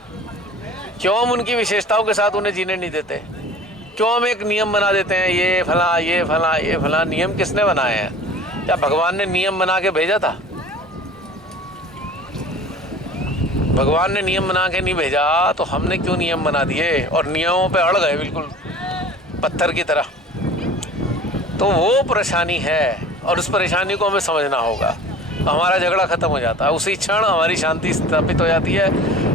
क्यों हम उनकी विशेषताओं के साथ उन्हें जीने नहीं देते? क्यों हम एक नियम बना देते हैं, ये फला ये फला ये फला? नियम किसने बनाए हैं? क्या भगवान ने नियम बना के भेजा था? भगवान ने नियम बना के नहीं भेजा, तो हमने क्यों नियम बना दिए और नियमों पे अड़ गए बिल्कुल। पत्थर की तरह। तो वो परेशानी है और उस परेशानी को हमें समझना होगा। हमारा झगड़ा खत्म हो जाता है, उसी क्षण हमारी शांति स्थापित हो जाती है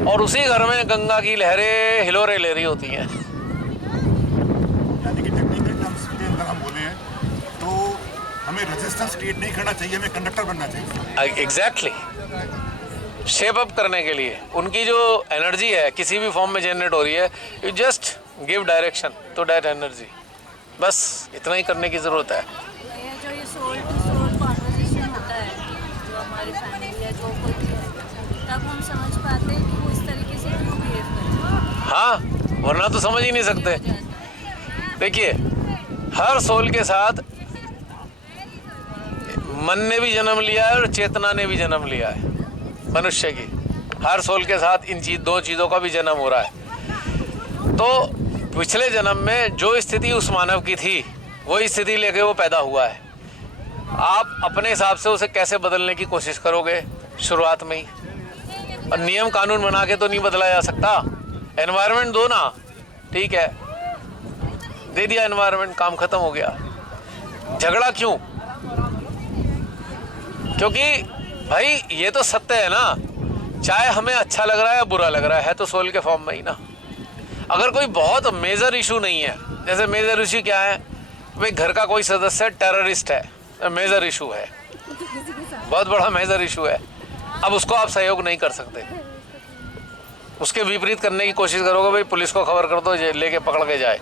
और उसी घर में गंगा की लहरें हिलोरे ले रही होती हैं। यानी कि टेक्निकल टर्म्स के अंदर हम बोले तो हमें रेजिस्टेंस क्रिएट नहीं करना चाहिए, हमें कंडक्टर बनना चाहिए। एग्जैक्टली, शेप अप करने के लिए उनकी जो एनर्जी है किसी भी फॉर्म में जनरेट हो रही है, you just give direction to that energy. बस इतना ही करने की ज़रूरत है। जो ये सोल टू सोल कॉन्वर्सेशन होता है जो हमारी फैमिली या जो कोई भी है, तब हम समझ पाते हैं कि वो इस तरीके से क्यों बिहेव करते हैं। हाँ, वरना तो समझ ही नहीं सकते। देखिए, हर सोल के साथ मन ने भी जन्म लिया है और चेतना ने भी जन्म लिया है। मनुष्य की हर सोल के साथ इन दो चीज़ों का भी जन्म हो रहा है। तो पिछले जन्म में जो स्थिति उस मानव की थी वही स्थिति लेके वो पैदा हुआ है। आप अपने हिसाब से उसे कैसे बदलने की कोशिश करोगे शुरुआत में ही, और नियम कानून बना के तो नहीं बदला जा सकता। एनवायरनमेंट दो ना, ठीक है, दे दिया एनवायरनमेंट, काम खत्म हो गया। झगड़ा क्यों? क्योंकि भाई ये तो सत्य है ना, चाहे हमें अच्छा लग रहा है या बुरा लग रहा है तो सोल के फॉर्म में ही ना। अगर कोई बहुत मेजर इशू नहीं है, जैसे मेजर इशू क्या है, भाई घर का कोई सदस्य टेररिस्ट है, मेजर इशू है, बहुत बड़ा मेजर इशू है, अब उसको आप सहयोग नहीं कर सकते। उसके विपरीत करने की कोशिश करोगे, भाई पुलिस को खबर कर दो, लेके पकड़ के जाए,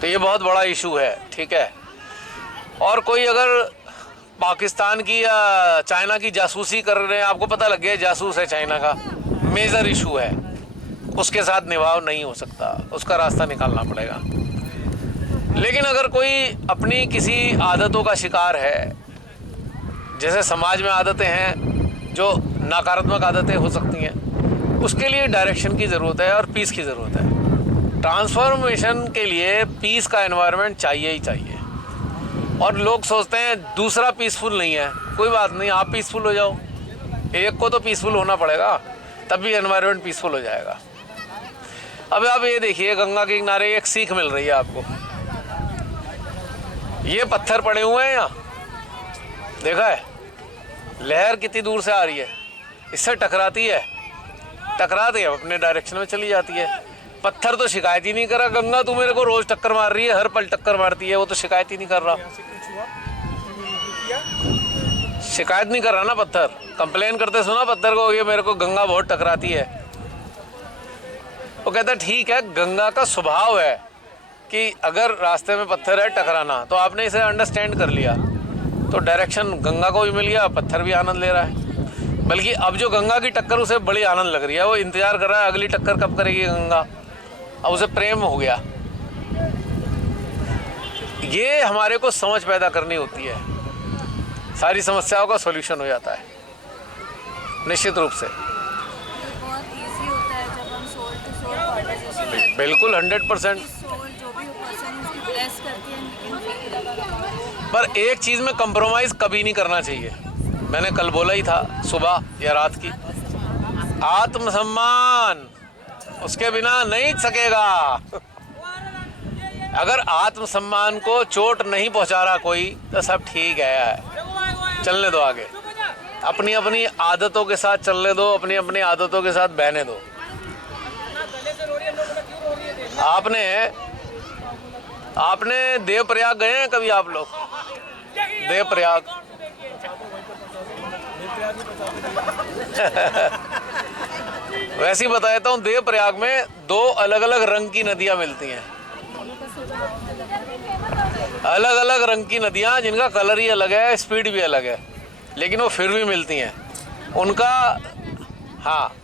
तो ये बहुत बड़ा इशू है, ठीक है। और कोई अगर पाकिस्तान की या चाइना की जासूसी कर रहे हैं, आपको पता लग गया जासूस है चाइना का, मेजर इशू है, उसके साथ निभाव नहीं हो सकता, उसका रास्ता निकालना पड़ेगा। लेकिन अगर कोई अपनी किसी आदतों का शिकार है, जैसे समाज में आदतें हैं जो नकारात्मक आदतें हो सकती हैं, उसके लिए डायरेक्शन की ज़रूरत है और पीस की ज़रूरत है। ट्रांसफॉर्मेशन के लिए पीस का एनवायरनमेंट चाहिए ही चाहिए। और लोग सोचते हैं दूसरा पीसफुल नहीं है, कोई बात नहीं, आप पीसफुल हो जाओ, एक को तो पीसफुल होना पड़ेगा, तब भी एनवायरनमेंट पीसफुल हो जाएगा। अब आप ये देखिए, गंगा के किनारे एक सीख मिल रही है आपको, ये पत्थर पड़े हुए हैं यहाँ, देखा है लहर कितनी दूर से आ रही है, इससे टकराती है अपने डायरेक्शन में चली जाती है। पत्थर तो शिकायत ही नहीं कर रहा, गंगा तू मेरे को रोज टक्कर मार रही है, हर पल टक्कर मारती है, वो तो शिकायत ही नहीं कर रहा। शिकायत नहीं कर रहा ना पत्थर, कंप्लेन करते सुना पत्थर को, ये मेरे को गंगा बहुत टकराती है। वो कहता ठीक है, गंगा का स्वभाव है कि अगर रास्ते में पत्थर है टकराना, तो आपने इसे अंडरस्टैंड कर लिया, तो डायरेक्शन गंगा को भी मिल गया, पत्थर भी आनंद ले रहा है। बल्कि अब जो गंगा की टक्कर उसे बड़ी आनंद लग रही है, वो इंतजार कर रहा है अगली टक्कर कब करेगी गंगा, अब उसे प्रेम हो गया। ये हमारे को समझ पैदा करनी होती है, सारी समस्याओं का सॉल्यूशन हो जाता है निश्चित रूप से। बहुत इजी होता है जब हम सोल टू सोल कॉन्वर्सेशन करते हैं। बिल्कुल 100%। सोल जो भी पर्सन उसकी ब्लेस करती है, पर एक चीज़ में कंप्रोमाइज़ कभी नहीं करना चाहिए, मैंने कल बोला ही था सुबह या रात की, आत्मसम्मान उसके बिना नहीं सकेगा। अगर आत्मसम्मान को चोट नहीं पहुंचा रहा कोई, तो सब ठीक है, चलने दो आगे, अपनी अपनी आदतों के साथ चलने दो, अपनी अपनी आदतों के साथ बहने दो। आपने देवप्रयाग गए हैं कभी आप लोग? देवप्रयाग वैसे ही बता देता हूँ, देवप्रयाग में 2 अलग अलग रंग की नदियाँ मिलती हैं, अलग अलग रंग की नदियाँ, जिनका कलर ही अलग है, स्पीड भी अलग है, लेकिन वो फिर भी मिलती हैं। उनका हाँ,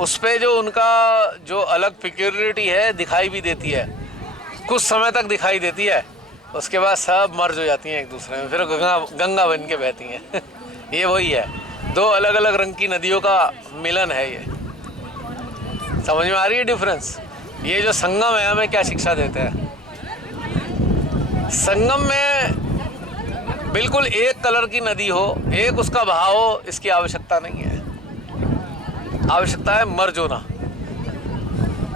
उस पे जो उनका जो अलग पिक्यूरिटी है दिखाई भी देती है, कुछ समय तक दिखाई देती है, उसके बाद सब मर्ज हो जाती हैं एक दूसरे में, फिर गंगा बन के बहती हैं। ये वही है, 2 अलग अलग रंग की नदियों का मिलन है। ये समझ में आ रही है डिफरेंस? ये जो संगम है हमें क्या शिक्षा देते हैं? संगम में बिल्कुल एक कलर की नदी हो, एक उसका बहाव हो, इसकी आवश्यकता नहीं है। आवश्यकता है मर्ज होना।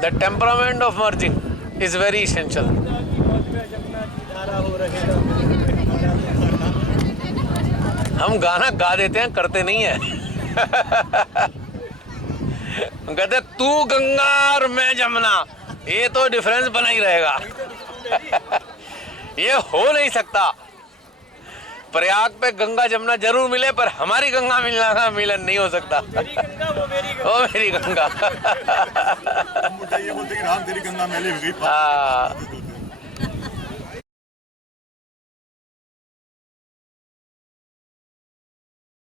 The temperament of merging is very essential. तुम्हारा हो रहेगा। हम गाना गा देते हैं, करते नहीं है। कहते तू गंगा और मैं जमुना, ये तो डिफरेंस बना ही रहेगा। ये हो नहीं सकता। प्रयाग पे गंगा जमुना जरूर मिले, पर हमारी गंगा मिलन नहीं हो सकता। तेरी गंगा वो मेरी गंगा। वो मेरी गंगा। मुझे ये बोलते कि राम तेरी गंगा मैली हो गई। हाँ।